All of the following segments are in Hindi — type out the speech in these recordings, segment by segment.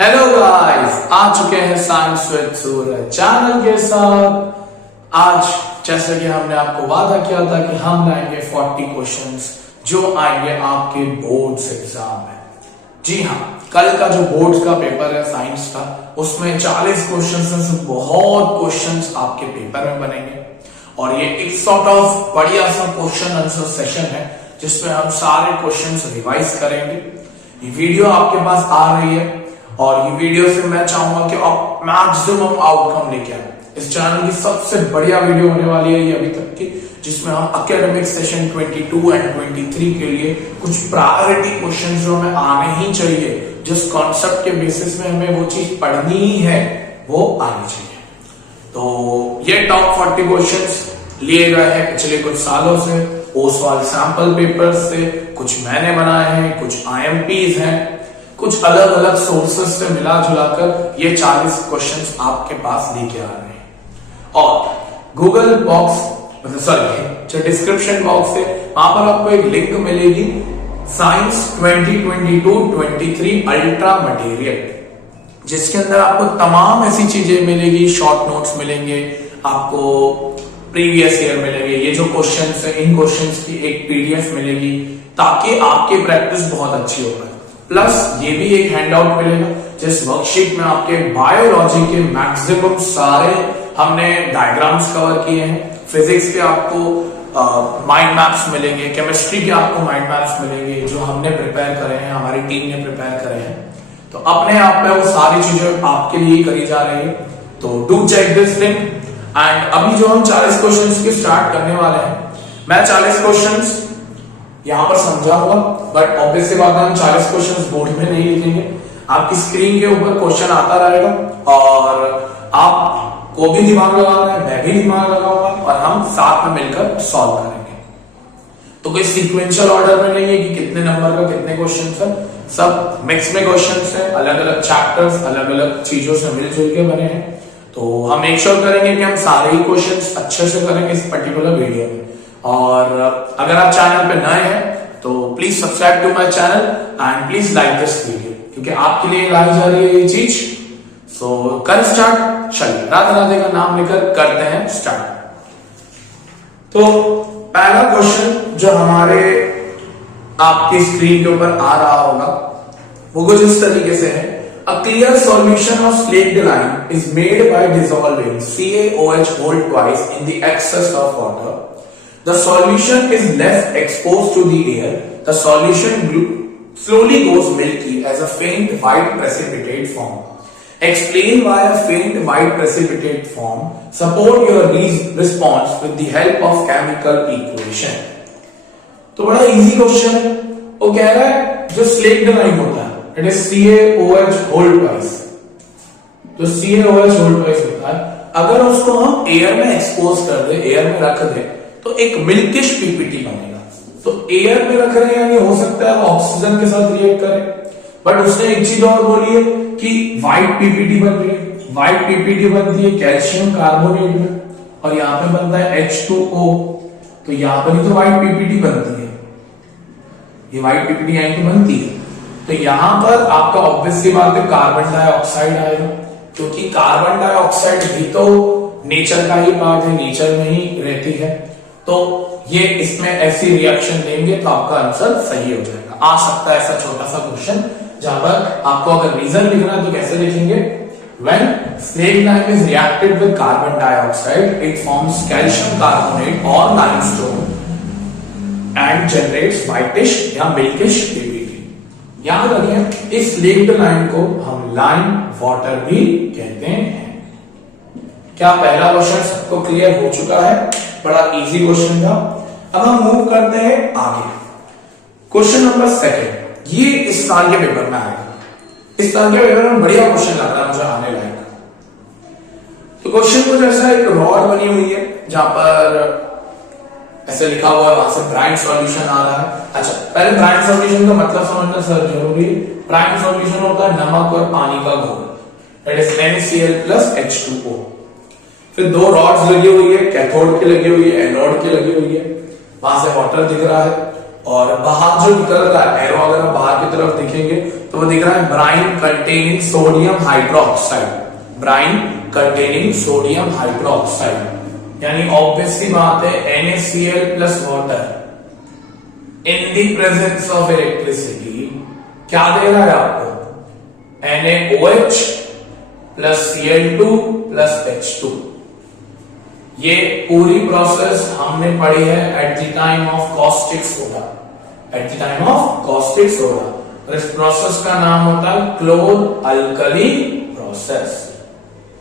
हेलो गाइस, आ चुके हैं साइंस विद सूरज चैनल के साथ। आज जैसे कि हमने आपको वादा किया था कि हम लाएंगे 40 क्वेश्चंस जो आएंगे आपके बोर्ड्स एग्जाम में। जी हाँ, कल का जो बोर्ड का पेपर है साइंस का, उसमें 40 क्वेश्चंस में से बहुत क्वेश्चंस आपके पेपर में बनेंगे और ये एक सॉर्ट ऑफ बढ़िया सा क्वेश्चन आंसर सेशन है जिसमें हम सारे क्वेश्चंस रिवाइज करेंगे। ये वीडियो आपके पास आ रही है और ये वीडियो से मैं चाहूंगा कि आप मैक्सिमम आउटकम लेके आए। इस चैनल की सबसे बढ़िया वीडियो होने वाली है ये अभी तक की, जिसमें हम एकेडमिक सेशन 22 एंड 23 के लिए कुछ प्रायोरिटी क्वेश्चन जो हमें आने ही चाहिए, जिस कॉन्सेप्ट के बेसिस में हमें वो चीज पढ़नी ही है वो आनी चाहिए। तो ये टॉप 40 क्वेश्चंस लिए गए हैं पिछले कुछ सालों से, ओसवाल सैंपल पेपर से, कुछ मैंने बनाए हैं, कुछ IMPs हैं, कुछ अलग अलग सोर्सेस से मिला जुलाकर ये 40 क्वेश्चंस आपके पास लेके आ रहे हैं। और गूगल बॉक्स जो डिस्क्रिप्शन बॉक्स है, वहां पर आपको एक लिंक मिलेगी साइंस 2022-23 अल्ट्रा मटेरियल, जिसके अंदर आपको तमाम ऐसी चीजें मिलेगी। शॉर्ट नोट्स मिलेंगे, आपको प्रीवियस ईयर मिलेंगे, ये जो क्वेश्चंस है इन क्वेश्चंस की एक PDF मिलेगी ताकि आपकी प्रैक्टिस बहुत अच्छी हो। प्लस ये भी एक हैंडआउट मिलेगा जिस वर्कशीट में आपके बायोलॉजी के मैक्सिमम सारे हमने डायग्राम्स कवर किए हैं। फिजिक्स के आपको माइंड मैप्स मिलेंगे, केमिस्ट्री के आपको माइंड मैप्स मिलेंगे जो हमने प्रिपेयर करे हैं, हमारी टीम ने प्रिपेयर करे हैं। तो अपने आप में वो सारी चीजें आपके लिए करी जा रही है, तो do check this link. And अभी जो हम 40 क्वेश्चंस की स्टार्ट करने वाले हैं, मैं 40 क्वेश्चंस यहां पर समझाऊंगा, बट ऑब्वियसली बात है हम 40 क्वेश्चंस बोर्ड में नहीं लिखेंगे। आपकी स्क्रीन के ऊपर क्वेश्चन आता रहेगा और आपको भी दिमाग लगाना है, मैं भी दिमाग लगाऊंगा और हम साथ में मिलकर सॉल्व करेंगे। तो कोई सीक्वेंशियल ऑर्डर में नहीं है कि कितने नंबर का कितने क्वेश्चन है, सब मिक्स में क्वेश्चन है, अलग अलग चैप्टर्स अलग अलग चीजों से मिलजुल के बने हैं। तो हम मेक श्योर करेंगे कि हम सारे ही क्वेश्चंस अच्छे से करेंगे इस पर्टिकुलर वीडियो में। और अगर आप चैनल पे नए हैं तो please subscribe to my channel and please like this video, क्योंकि आपके लिए लाई जा रही है ये चीज। सो कर स्टार्ट, चलिए राधे राधे का नाम लेकर करते हैं स्टार्ट। तो पहला क्वेश्चन जो हमारे आपकी स्क्रीन के ऊपर आ रहा होगा वो कुछ इस तरीके से है। A clear solution of slaked lime is made by dissolving CaOH whole twice in the excess of water. The solution is left exposed to the air. The solution slowly goes milky as a faint white precipitate form. Explain why a faint white precipitate form. Support your response with the help of chemical equation. तो बड़ा इजी क्वेश्चन है। वो कह रहा है जो स्लेक्ड लाइम होता है it is CaOH whole twice। जो CaOH whole twice होता है, अगर उसको हम एयर में एक्सपोज कर दे, एयर में रख दे, तो एक मिल्किश पीपीटी बनेगा। तो एयर में रख रहे हैं यानी हो सकता है वो ऑक्सीजन के साथ रिएक्ट करे, बट उसने एक चीज और बोली है कि व्हाइट पीपीटी बन रही है। व्हाइट पीपीटी बनती है कैल्शियम कार्बोनेट में और यहाँ पे बनता है H2O। तो यहाँ पर ही तो व्हाइट पीपीटी बनती है, ये व्हाइट पीपीटी यहीं तो बनती है। तो यहां पर आपका ऑब्वियसली बात है कार्बन डाइऑक्साइड आएगा, क्योंकि कार्बन डाइऑक्साइड भी तो नेचर का ही पार्ट है, नेचर में ही रहती है। तो ये इसमें ऐसी रिएक्शन देंगे तो आपका आंसर सही हो जाएगा। आ सकता है ऐसा छोटा सा क्वेश्चन जहां पर आपको अगर रीजन लिखना है तो कैसे लिखेंगे, when slaked lime is reacted with carbon dioxide it forms calcium carbonate or limestone and generates whitish या milkish PPT। याद रखिए इस स्लेक्ड लाइम को हम लाइम वाटर भी कहते हैं। क्या पहला क्वेश्चन सबको क्लियर हो चुका है? बड़ा इजी क्वेश्चन था। अब हम मूव करते हैं आगे। क्वेश्चन नंबर 2, ये इस साल के पेपर में आएगा। इस साल के पेपर में बढ़िया क्वेश्चन लग रहा है मुझे आने लायक। तो क्वेश्चन कुछ ऐसा, एक रॉड बनी हुई है जहां पर ऐसे लिखा हुआ है, वहां से ब्राइट सॉल्यूशन आ रहा है। अच्छा, पहले ब्राइट सॉल्यूशन का मतलब समझना सर जरूरी। ब्राइट सॉल्यूशन होता है नमक और पानी का घोल, that is NaCl plus H2O। फिर 2 रॉड्स लगी हुई है, कैथोड की लगी हुई है, एनोड की लगी हुई है, वहां से वाटर दिख रहा है। और बाहर जो निकल रहा है एरो, अगर आप बाहर की तरफ देखेंगे तो वो दिख रहा है brine containing sodium hydroxide, brine containing sodium hydroxide, यानी ऑब्वियस सी बात है NaCl plus water in the presence of electricity क्या दे रहा है आपको, NaOH plus Cl2 plus H2। ये पूरी प्रोसेस हमने पढ़ी है at the time of caustic soda, at the time of caustic soda. और इस प्रोसेस का नाम होता है क्लोर अल्कली प्रोसेस।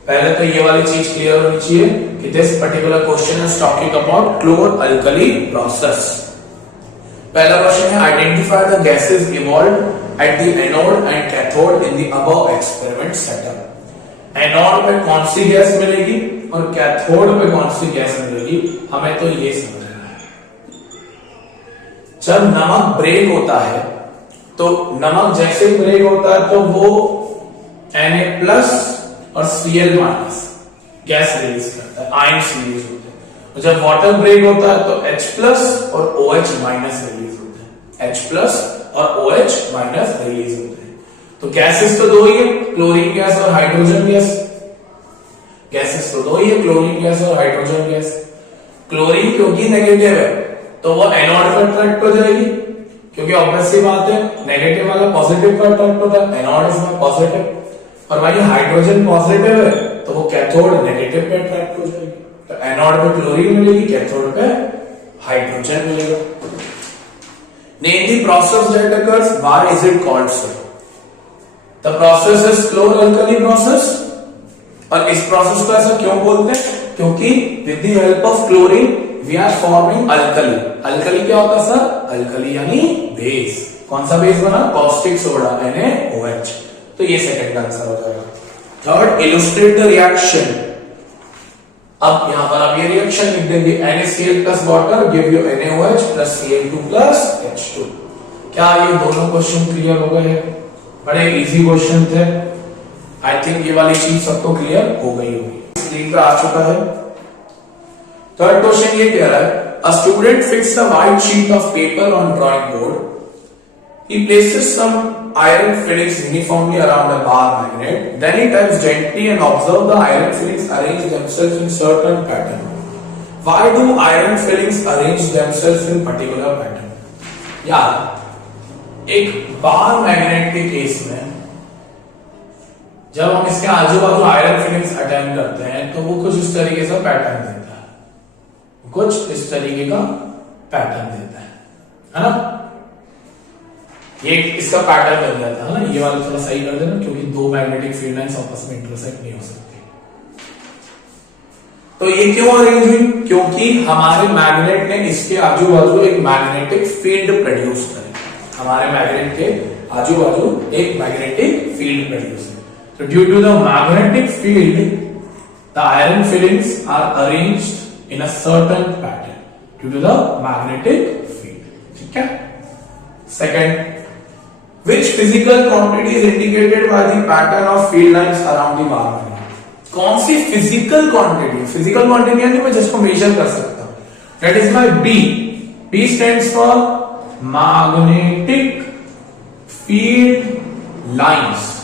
पहले तो ये वाली चीज क्लियर होनी चाहिए कि this particular question is talking about क्लोर alkali process. पहला क्वेश्चन है identify the gases evolved at the anode and cathode in the above experiment setup. Anode में कौन सी गैस मिलेगी और कैथोड में कौन सी गैस मिलेगी, हमें तो ये समझना है। जब नमक ब्रेक होता है तो नमक जैसे ब्रेक होता है तो वो Na प्लस और Cl माइनस गैस रिलीज करता है, आयंस रिलीज होते हैं। और जब वाटर ब्रेक होता है तो H प्लस और OH माइनस रिलीज होते हैं, H प्लस और OH माइनस रिलीज होते हैं। तो गैसेस तो दो ही है, क्लोरीन गैस और हाइड्रोजन गैस। गैसेस तो दो ही है, क्लोरीन गैस और हाइड्रोजन गैस। क्लोरीन क्योंकि नेगेटिव है तो वो एनोड पर अट्रैक्ट हो जाएगी, क्योंकि ऑब्वियस सी बात है नेगेटिव वाला पॉजिटिव पर अट्रैक्ट होता है, एनोड इज पॉजिटिव। और वही हाइड्रोजन पॉजिटिव है तो वो कैथोड नेगेटिव पे अट्रैक्ट हो जाएगी। तो एनोड पे क्लोरीन मिलेगी, कैथोड पे हाइड्रोजन मिलेगा। Name the process that occurs, why is it called so? The process is chlor alkali process. और इस प्रोसेस को ऐसा क्यों बोलते हैं? क्योंकि with the help of chlorine we are forming alkali. Alkali क्या होता है सर? अल्कली यानी बेस। कौन सा बेस बना? Caustic soda NaOH। तो ये सेकंड का आंसर हो जाएगा। Third, illustrate the reaction. अब यहां पर आप ये रिएक्शन लिख देंगे, NaCl plus water give you NaOH plus Cl2 plus H2। क्या ये दोनों क्वेश्चन क्लियर हो गए हैं? बड़े इजी क्वेश्चन थे। आई थिंक ये वाली चीज सबको क्लियर हो गई होगी। स्क्रीन पे आ चुका है। थर्ड क्वेश्चन ये कह रहा है, a student fix a white sheet of paper on drawing board. He places some iron fillings uniformly around a bar magnet. Then he taps gently and observe the iron fillings arrange themselves in certain pattern. Why do iron fillings arrange themselves in particular pattern? यार, एक बार मैग्नेट के केस में जब हम इसके आजू बाजू आयरन फिलिंग्स अटैच करते हैं तो वो कुछ इस तरीके से पैटर्न देता है, कुछ इस तरीके का पैटर्न देता है ना? ये इसका पैटर्न बन जाता है ना। ये वाला थोड़ा सही कर देना, क्योंकि दो मैग्नेटिक फील्ड लाइंस आपस में इंटरसेक्ट नहीं हो सकती। तो ये क्यों अरेंज हुई? क्योंकि हमारे मैग्नेट ने इसके आजू बाजू एक मैग्नेटिक फील्ड प्रोड्यूस करी। हमारे मैग्नेट के आजू बाजू एक मैग्नेटिक फील्ड प्रोड्यूस करी। So due to the magnetic field, the iron fillings are arranged in a certain pattern due to the magnetic field. ठीक है? Second, which physical quantity is indicated by the pattern of field lines around the bar magnet? कौन सी physical quantity? Physical quantity यानी मैं जिसको measure कर सकता हूँ। That is my B. B stands for magnetic field lines.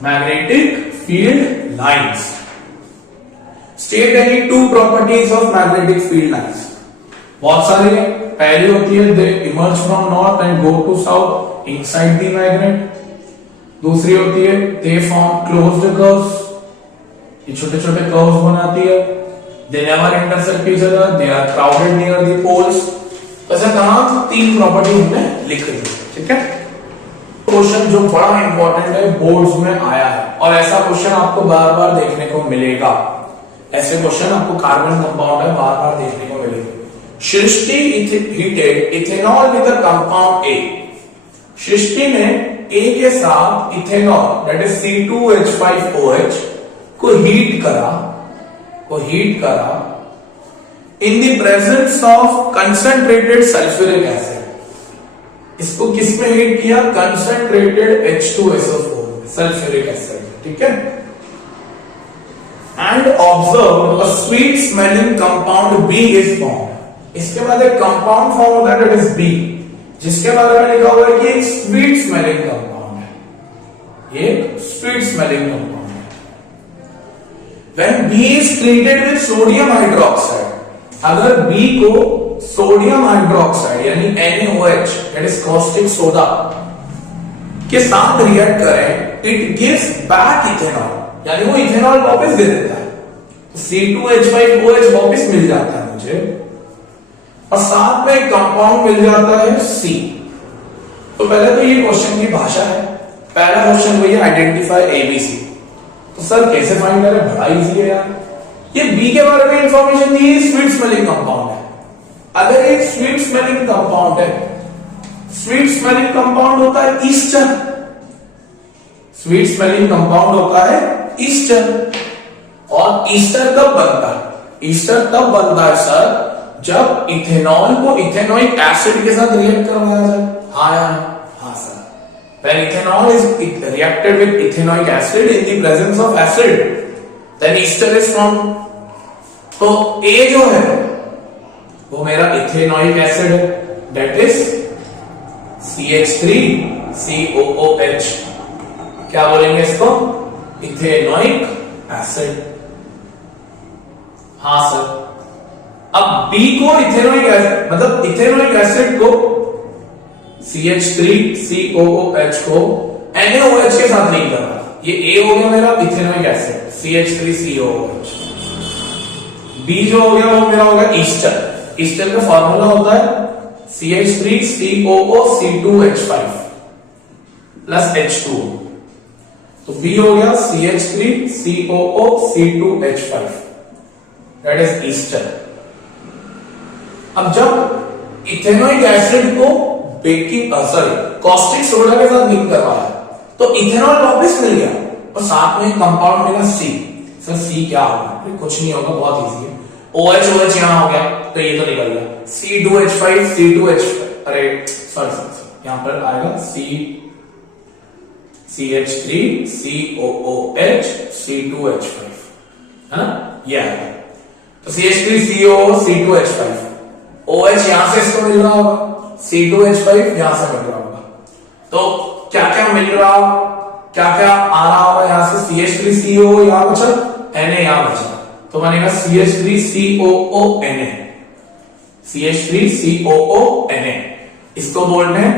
Magnetic field lines. State any two properties of magnetic field lines. बहुत सारी है। पहली होती है they emerge from north and go to south inside the magnet. दूसरी होती है they form closed curves. ये छोटे छोटे कर्व्स बनाती है। they never intersect each other. they are crowded near the poles. ऐसा तमाम तीन प्रॉपर्टी हमने लिख ली। ठीक है? क्वेश्चन जो बड़ा इंपॉर्टेंट है, बोर्ड्स में आया है और ऐसा क्वेश्चन आपको बार बार देखने को मिलेगा। ऐसे क्वेश्चन आपको कार्बन कंपाउंड है बार बार देखने को मिलेगा। Srishti heated ethanol with the compound A. Srishti ने ए के साथ इथेनॉल दैट इज C2H5OH को हीट करा इन the presence of concentrated sulphuric acid. इसको किस में हीट किया? Concentrated H2SO4 sulphuric acid. ठीक है? And observe a sweet smelling compound B is formed. इसके बाद एक कंपाउंड फॉर्म होता है दैट इज B। जिसके बारे में लिखा हुआ है कि एक स्वीट स्मेलिंग कंपाउंड है, एक स्वीट स्मेलिंग कंपाउंड है। When B is treated with sodium hydroxide, अगर B को सोडियम हाइड्रोक्साइड यानी NaOH that is caustic soda के साथ रिएक्ट करें, इट गिव्स बैक इथेनॉल, यानी वो इथेनॉल वापस दे देता है। C2H5OH वापस मिल जाता है मुझे, और साथ में एक कंपाउंड मिल जाता है C। तो पहले तो ये क्वेश्चन की भाषा है, पहला क्वेश्चन वही आइडेंटिफाई ABC। तो सर कैसे फाइंड करें, बड़ा इजी है यार। ये B के बारे में इंफॉर्मेशन दी है, स्वीट स्मेलिंग कंपाउंड है। अगर एक स्वीट स्मेलिंग कंपाउंड है, स्वीट स्मेलिंग कंपाउंड होता है ईस्टर, स्वीट स्मेलिंग कंपाउंड होता है ईस्टर। और ईस्टर कब बनता है, ईस्टर तब बनता है सर जब इथेनॉल को इथेनोइक एसिड के साथ रिएक्ट करवाया जाए। हाँ यार, हाँ sir, when ethanol is reacted with ethanoic acid in the presence of acid, then ester is formed। तो A जो है वो मेरा इथेनोइक एसिड है, that is CH3COOH। क्या बोलेंगे इसको, इथेनोइक एसिड। हाँ सर, अब B को इथेनोइक एसिड, मतलब इथेनोइक एसिड को CH3COOH को NaOH के साथ लिंक करना, ये A हो गया मेरा इथेनोइक एसिड CH3COOH। B जो हो गया वो मेरा होगा ईस्टर। ईस्टर का फॉर्मूला होता है CH3COO C2H5 प्लस H2। तो B हो गया CH3COO C2H5, that is Easter. अब जब इथेनोइक एसिड को बेकिंग कॉस्टिक सोडा के साथ मिक्स करवाया तो इथेनॉल वापस मिल गया, और साथ में कंपाउंड मिला C। सर C क्या होगा, कुछ नहीं होगा, बहुत इजी है। OH यहां हो गया तो ये तो निकल गया C2H5 C2H, अरे सॉरी यहां पर आएगा CH3 COOH C2H5, है ना, ये आएगा। तो CH3 COO C2H5, OH यहां से इसको मिल रहा होगा, C2H5 यहां से मिल रहा होगा। तो क्या क्या मिल रहा होगा, क्या क्या आ रहा होगा यहां से, CH3COO यहां बचा, Na यहां बचा, तो बनेगा CH3COONA, CH3COONA। इसको बोलते हैं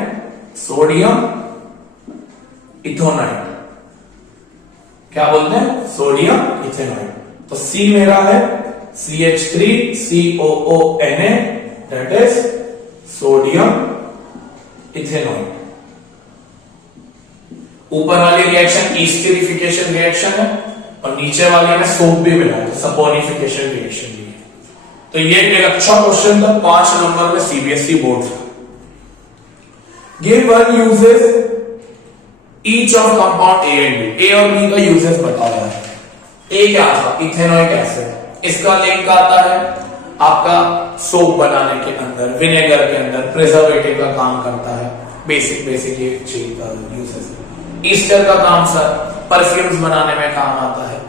सोडियम इथेनॉइड। क्या बोलते हैं, सोडियम इथेनॉइड। तो C मेरा है CH3COONA, that is sodium ethanoid. ऊपर वाली रिएक्शन ईस्टरिफिकेशन रिएक्शन है, और नीचे वाले में सोप भी मिला है, सपोनिफिकेशन रिएक्शन भी है। तो ये एक अच्छा क्वेश्चन था 5 नंबर में सीबीएसई बोर्ड का। Give one uses each of compound A and B. A और बी का यूजेस बताया है। ए क्या था, इथेनोइक एसिड, इसका लिंक आता है आपका सोप बनाने के अंदर, विनेगर के अंदर प्रिजर्वेटिव का काम करता है। बेसिक ये चीज का यूजेस। ईस्टर का काम सर परफ्यूम्स बनाने में काम आता है,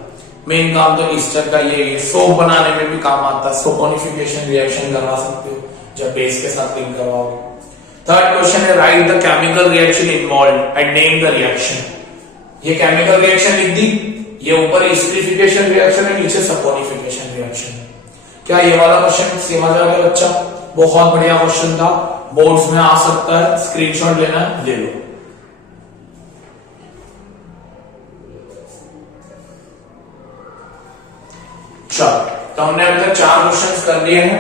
मेन काम तो ईस्टर का ये सोप बनाने में भी काम आता है, सोपोनिफिकेशन रिएक्शन करवा सकते हो जब बेस के साथ लिंक करवाओगे। थर्ड क्वेश्चन है right the chemical reaction involved and name the reaction. ये केमिकल रिएक्शन लिख दी, ये ऊपर ईस्टरिफिकेशन रिएक्शन है, नीचे सपोनिफिकेशन रिएक्शन है। क्या ये वाला क्वेश्चन समझ आ गया बच्चा? बहुत बढ़िया क्वेश्चन था, बोर्ड्स में आ सकता है, स्क्रीनशॉट लेना है ले लो। चलो, तो हमने अभी तक 4 क्वेश्चंस कर लिए हैं,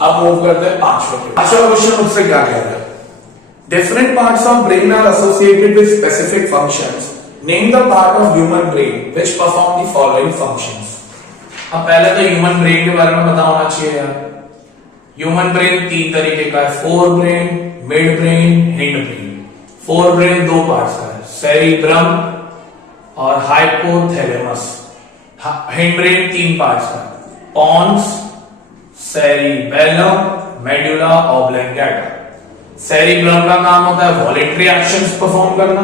अब मूव करते हैं 5वें। 5वां क्वेश्चन मुझसे क्या कह रहा है, different parts of brain are associated with specific functions, name the part of human brain which perform the following functions. अब पहले तो ह्यूमन ब्रेन के बारे में पता होना चाहिए यार। ह्यूमन ब्रेन 3 तरीके का है, fore brain, mid brain, hind brain. Fore brain 2 parts का है, सेरिब्रम और हाइपोथैलेमस। हिंड ब्रेन 3 पार्ट्स का है, pons, cerebellum, medulla oblongata. Cerebrum का काम होता है वॉलेंटरी एक्शंस परफॉर्म करना,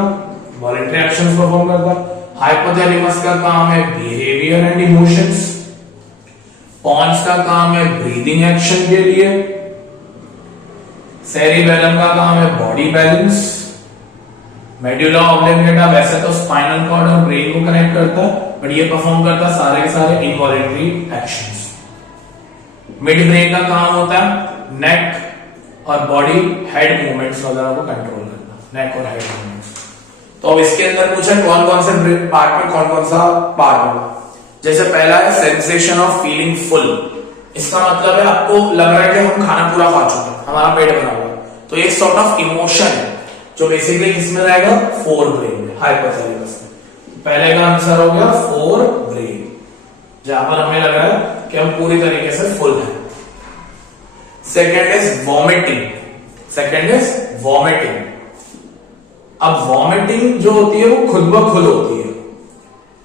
वॉलेंटरी एक्शंस परफॉर्म करता। हाइपोथैलेमस का काम है बिहेवियर एंड इमोशंस। पॉन्स का काम है ब्रीदिंग एक्शन के लिए। सेरिबेलम का काम है बॉडी बैलेंस। मेडुला ऑब्लिंगेटा वैसे तो स्पाइनल कॉर्ड और ब्रेन को कनेक्ट करता है, बट ये परफॉर्म करता है सारे के सारे इनवॉलंटरी एक्शंस। मिड ब्रेन का काम होता है नेक और बॉडी हेड मूवमेंट्स वगैरह को कंट्रोल करना, नेक और हेड मूवमेंट्स। तो अब इसके अंदर पूछा कौन कौन से पार्ट में कौन कौन सा पार्ट होगा। जैसे पहला है सेंसेशन ऑफ फीलिंग फुल। इसका मतलब है आपको लग रहा है कि हम खाना पूरा खा चुके हैं, हमारा पेट भरा हुआ है। तो एक सॉर्ट ऑफ इमोशन है जो बेसिकली किसमें रहेगा, फोर ब्रेन में, हाइपोथैलेमस में। पहले का आंसर हो गया फोर ब्रेन, जहां पर हमें लग रहा है कि हम पूरी तरीके से फुल हैं। Second is vomiting. Second is vomiting. अब वॉमिटिंग जो होती है वो खुद ब खुद होती है।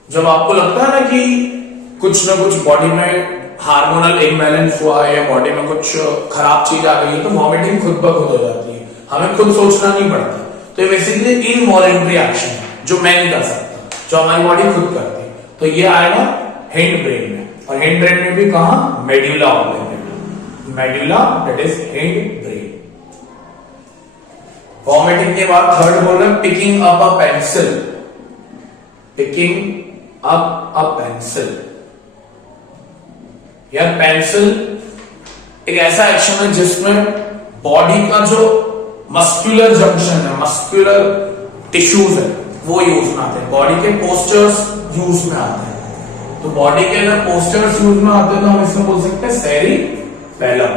जब आपको लगता है ना कि कुछ ना कुछ बॉडी में हार्मोनल इम्बैलेंस हुआ है या बॉडी में कुछ खराब चीज आ गई है, तो वॉमिटिंग खुद ब खुद हो जाती है, हमें खुद सोचना नहीं पड़ता। तो ये बेसिकली इनवॉलंटरी एक्शन है जो मैं नहीं कर सकता, जो हमारी बॉडी खुद करती है। तो ये आएगा हिंड ब्रेन में, और हिंड ब्रेन में भी कहा, medulla oblongata, medulla that is hind brain. Vomiting के बाद थर्ड बोल रहे हैं picking up a pencil. Picking up a pencil, यार पेंसिल एक ऐसा एक्शन है जिसमें बॉडी का जो मस्कुलर जंक्शन है, मस्कुलर टिश्यूज है, वो यूज में आते हैं। बॉडी के पोस्चर्स यूज में आते हैं। तो बॉडी के अगर पोस्चर्स यूज में आते हैं तो हम इसमें बोल सकते हैं सेरिबेलम।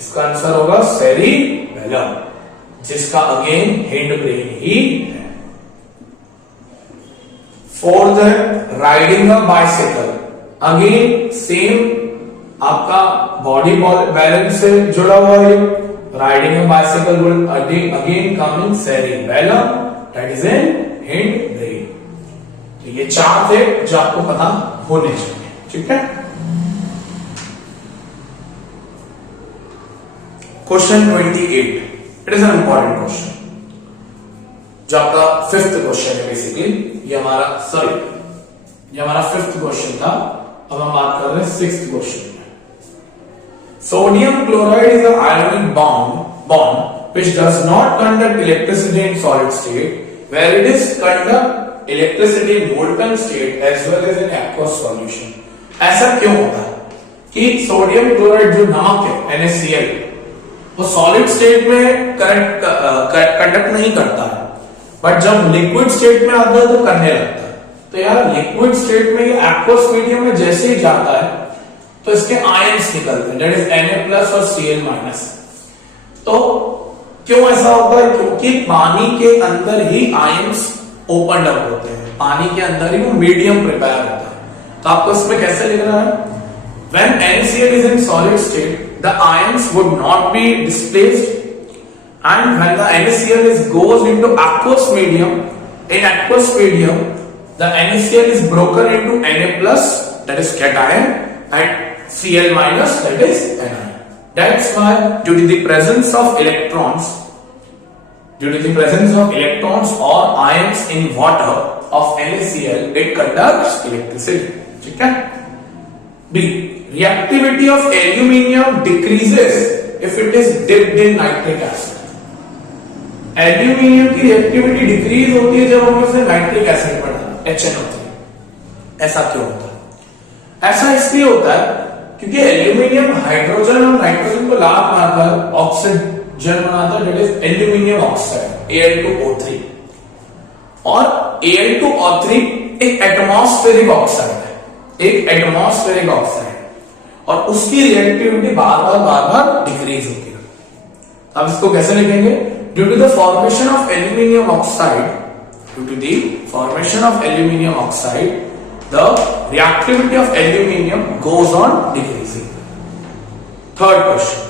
इसका आंसर होगा सेरिबेलम, जिसका अगेन हिंड ब्रेन ही है। फोर्थ है riding a bicycle. Again same आपका बॉडी बैलेंस से जुड़ा हुआ है। Riding a bicycle will again come in cerebellum, that is in hind brain. तो ये चार थे जो आपको पता होने चाहिए, ठीक है। Question 28, it is an important question, जो आपका फिफ्थ क्वेश्चन है बेसिकली। ये हमारा फिफ्थ क्वेश्चन था। अब हम बात कर रहे हैं सिक्स्थ क्वेश्चन में। Sodium chloride is an ionic bond which does not conduct electricity in solid state, where it is conduct electricity in molten state as well as in aqueous solution। ऐसा क्यों होता है कि सोडियम क्लोराइड जो नमक है NaCl, वो सॉलिड स्टेट में कंडक्ट नहीं करता है, बट जब लिक्विड स्टेट में आता है तो करने लगता है। तो यार लिक्विड स्टेट में ये एक्वस मीडियम में जैसे ही जाता है तो इसके आयंस निकलते हैं, दैट इज Na+ और Cl-। तो क्यों ऐसा होता है, क्योंकि पानी के अंदर ही आयंस ओपन अप होते हैं, पानी के अंदर ही वो मीडियम प्रिपेयर होता है। तो आपको इसमें कैसे लिखना है, when NaCl is in solid state the ions would not be displaced, and when the NaCl goes into aqueous medium, in aqueous medium the NaCl is broken into Na+, that is cation, and Cl- that is anion. That's why due to the presence of electrons or ions in water of NaCl, it conducts electricity, ठीक है। B, reactivity of aluminium decreases if it is dipped in nitric acid। Aluminium की रिएक्टिविटी डिक्रीज होती है जब हम उसे नाइट्रिक एसिड में डालते हैं, HNO3। ऐसा क्यों होता है? ऐसा इसलिए होता है क्योंकि एल्यूमिनियम हाइड्रोजन और नाइट्रोजन को लाभ मारकर ऑक्सीजन बनाता है, that is aluminium oxide Al2O3। और Al2O3 एक एटमॉस्फेरिक ऑक्साइड है, और उसकी रिएक्टिविटी बार बार डिक्रीज होती है। अब इसको कैसे लिखेंगे, due to the formation of aluminium oxide the reactivity of aluminium goes on decreasing। Third question,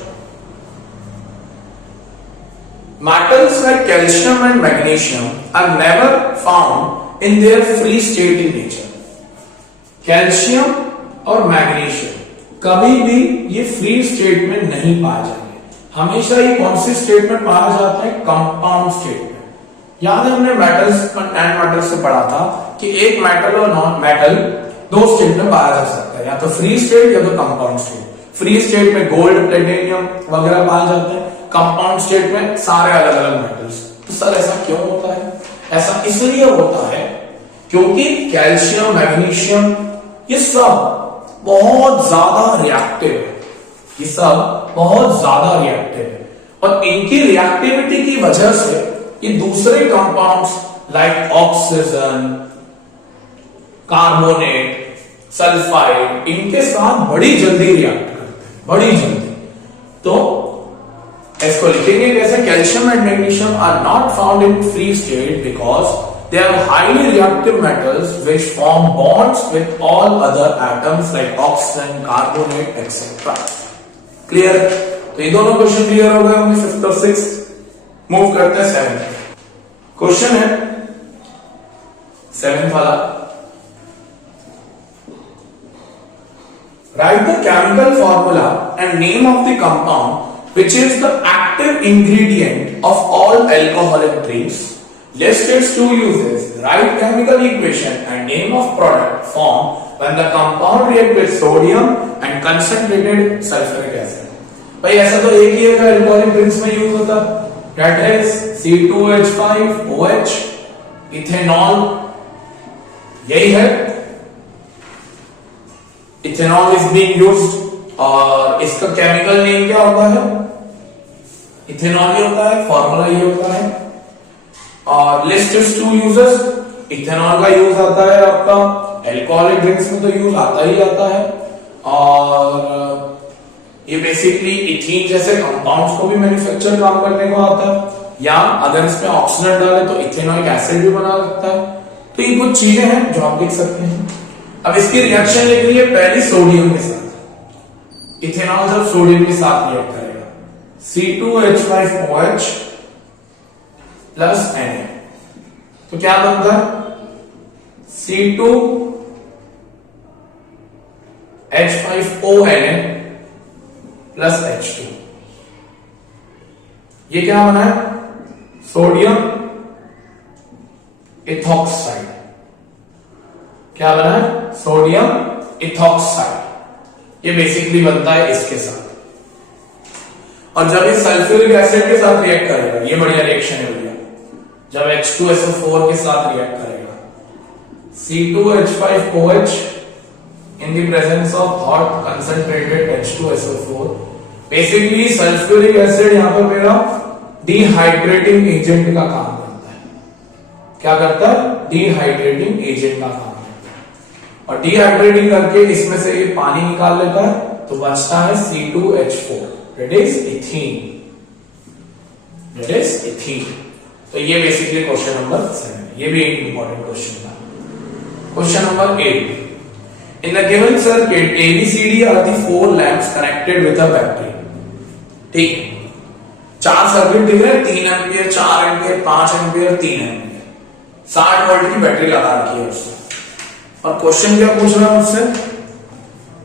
metals like calcium and magnesium are never found in their free state in nature। Calcium और मैग्नीशियम कभी भी ये फ्री स्टेट में नहीं पाए जाएंगे, हमेशा ये कौन सी स्टेट में पाए जाते हैं, कंपाउंड स्टेट में। याद है हमने मेटल्स और नॉन मेटल्स से पढ़ा था कि एक मेटल और नॉन मेटल दो स्टेट में पाया जा सकता है, या तो फ्री स्टेट या तो कंपाउंड स्टेट। फ्री स्टेट में गोल्ड, प्लेटिनियम वगैरह पाए जाते हैं, कंपाउंड स्टेट में सारे अलग अलग मेटल्स। तो सर ऐसा क्यों होता है? ऐसा इसलिए होता है क्योंकि कैल्शियम, मैग्नीशियम ये सब बहुत ज्यादा रिएक्टिव है, ये सब बहुत ज्यादा रिएक्टिव है, और इनकी रिएक्टिविटी की वजह से ये दूसरे compounds like oxygen, carbonate, sulphide इनके साथ बड़ी जल्दी रिएक्ट करते हैं, बड़ी जल्दी। तो इसको लिखेंगे कैसे? Calcium and magnesium are not found in free state because they are highly reactive metals which form bonds with all other atoms like oxygen, carbonate, etc. Clear? तो ये दोनों क्वेश्चन क्लियर हो गए होंगे, फिफ्थ और सिक्स्थ। मूव करते हैं सेवेंथ। क्वेश्चन है सेवेंथ वाला, write the chemical formula and name of the compound which is the active ingredient of all alcoholic drinks. List its two uses. Write chemical equation and name of product formed when the compound react with sodium and concentrated sulfuric acid. भाई ऐसा तो एक ही है alcoholic drinks में यूज होता, that is C2H5OH, इथेनॉल, यही है। इथेनॉल इज बीइंग यूज्ड और इसका केमिकल नेम क्या होता है? इथेनॉल ही होता है, फॉर्मूला ही होता है। और list is two uses, ethanol का यूज आता है आपका अल्कोहलिक ड्रिंक्स में, तो यूज आता ही आता है, और ये बेसिकली इथीन जैसे कंपाउंड्स को भी मैन्युफैक्चर काम करने को आता है, या अगर इसमें ऑक्सीजन डाले तो इथेनॉइक एसिड भी बना सकता है। तो ये कुछ चीजें हैं जो आप लिख सकते हैं। अब इसकी रिएक्शन लिख रही है पहली सोडियम के साथ। इथेनॉल जब सोडियम के साथ रिएक्ट करेगा C2H5OH प्लस Na, तो क्या बनता है? C2H5ONa plus H2। ये क्या बना है? Sodium ethoxide. क्या बना है? Sodium ethoxide. ये बेसिकली बनता है इसके साथ, और जब ये सल्फ्यूरिक एसिड के साथ रिएक्ट करेगा, ये बढ़िया रिएक्शन है भैया, जब H2SO4 के साथ रिएक्ट करेगा C2H5OH in the presence of hot concentrated H2SO4, basically sulphuric acid यहां पर मेरा डिहाइड्रेटिंग एजेंट का काम करता है। क्या करता है? डिहाइड्रेटिंग एजेंट का काम करता है, और डिहाइड्रेटिंग करके इसमें से ये पानी निकाल लेता है, तो बचता है C2H4, that is ethene, that is ethene। तो ये बेसिकली क्वेश्चन नंबर 7, ये भी एक इंपॉर्टेंट क्वेश्चन था। Question number 8, in the given circuit ABCD are the 4 lamps connected with a battery। ठीक, 4 सर्किट दिख रहे हैं, 3 ampere, 4 ampere, 5 ampere, 3 ampere, 60 volt की बैटरी लगा रखी है उससे, और क्वेश्चन क्या पूछ रहा है मुझसे?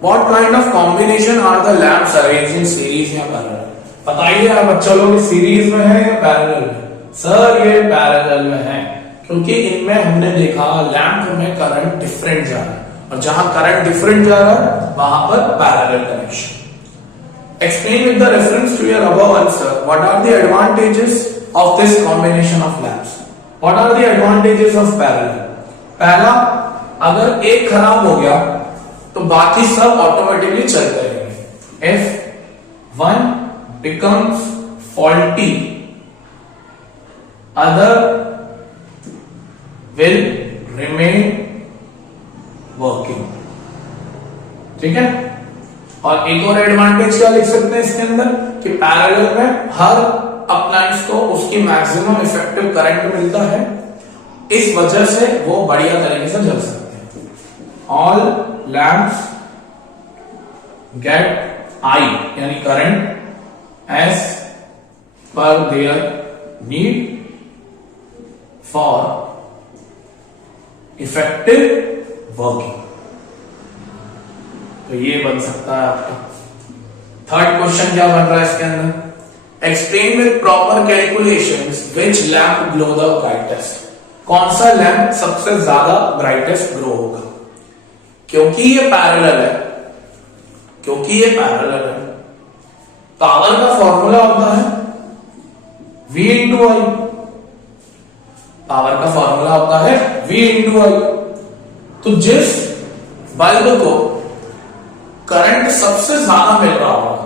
What kind of combination are the lamps arranged in series या पैरेलल? बताइए आप बच्चों लोग, सीरीज में है या पैरेलल में? सर ये पैरेलल में है, क्योंकि इनमें हमने देखा लैंप में करंट डिफरेंट जा रहा है, और जहां करंट डिफरेंट जा रहा है वहां पर parallel connection. Explain with the reference to your above answer what are the advantages of this combination of lamps? What are the advantages of parallel? पहला, अगर एक खराब हो गया तो बाकी सब ऑटोमेटिकली चलते रहेंगे। If one becomes faulty, other will remain working। ठीक है? और एक और एडवांटेज क्या लिख सकते हैं इसके अंदर कि पैरेलल में हर अप्लायंस को उसकी मैक्सिमम इफेक्टिव करंट मिलता है, इस वजह से वो बढ़िया तरीके से जल सकते हैं। ऑल लैम्प्स गेट आई यानी करंट एज पर there need for effective working. तो ये बन सकता है आपका। थर्ड क्वेश्चन क्या बन रहा है इसके अंदर? Explain with proper calculations which lamp glow the brightest. कौन सा लैम्प सबसे ज्यादा ब्राइटेस्ट ग्लो होगा? क्योंकि ये पैरेलल है, क्योंकि ये पैरेलल है, पावर का फॉर्मूला होता है V इंटू आई। पावर का फॉर्मूला होता है V इंटू आई। तो जिस बल्ब को करंट सबसे ज्यादा मिल रहा होगा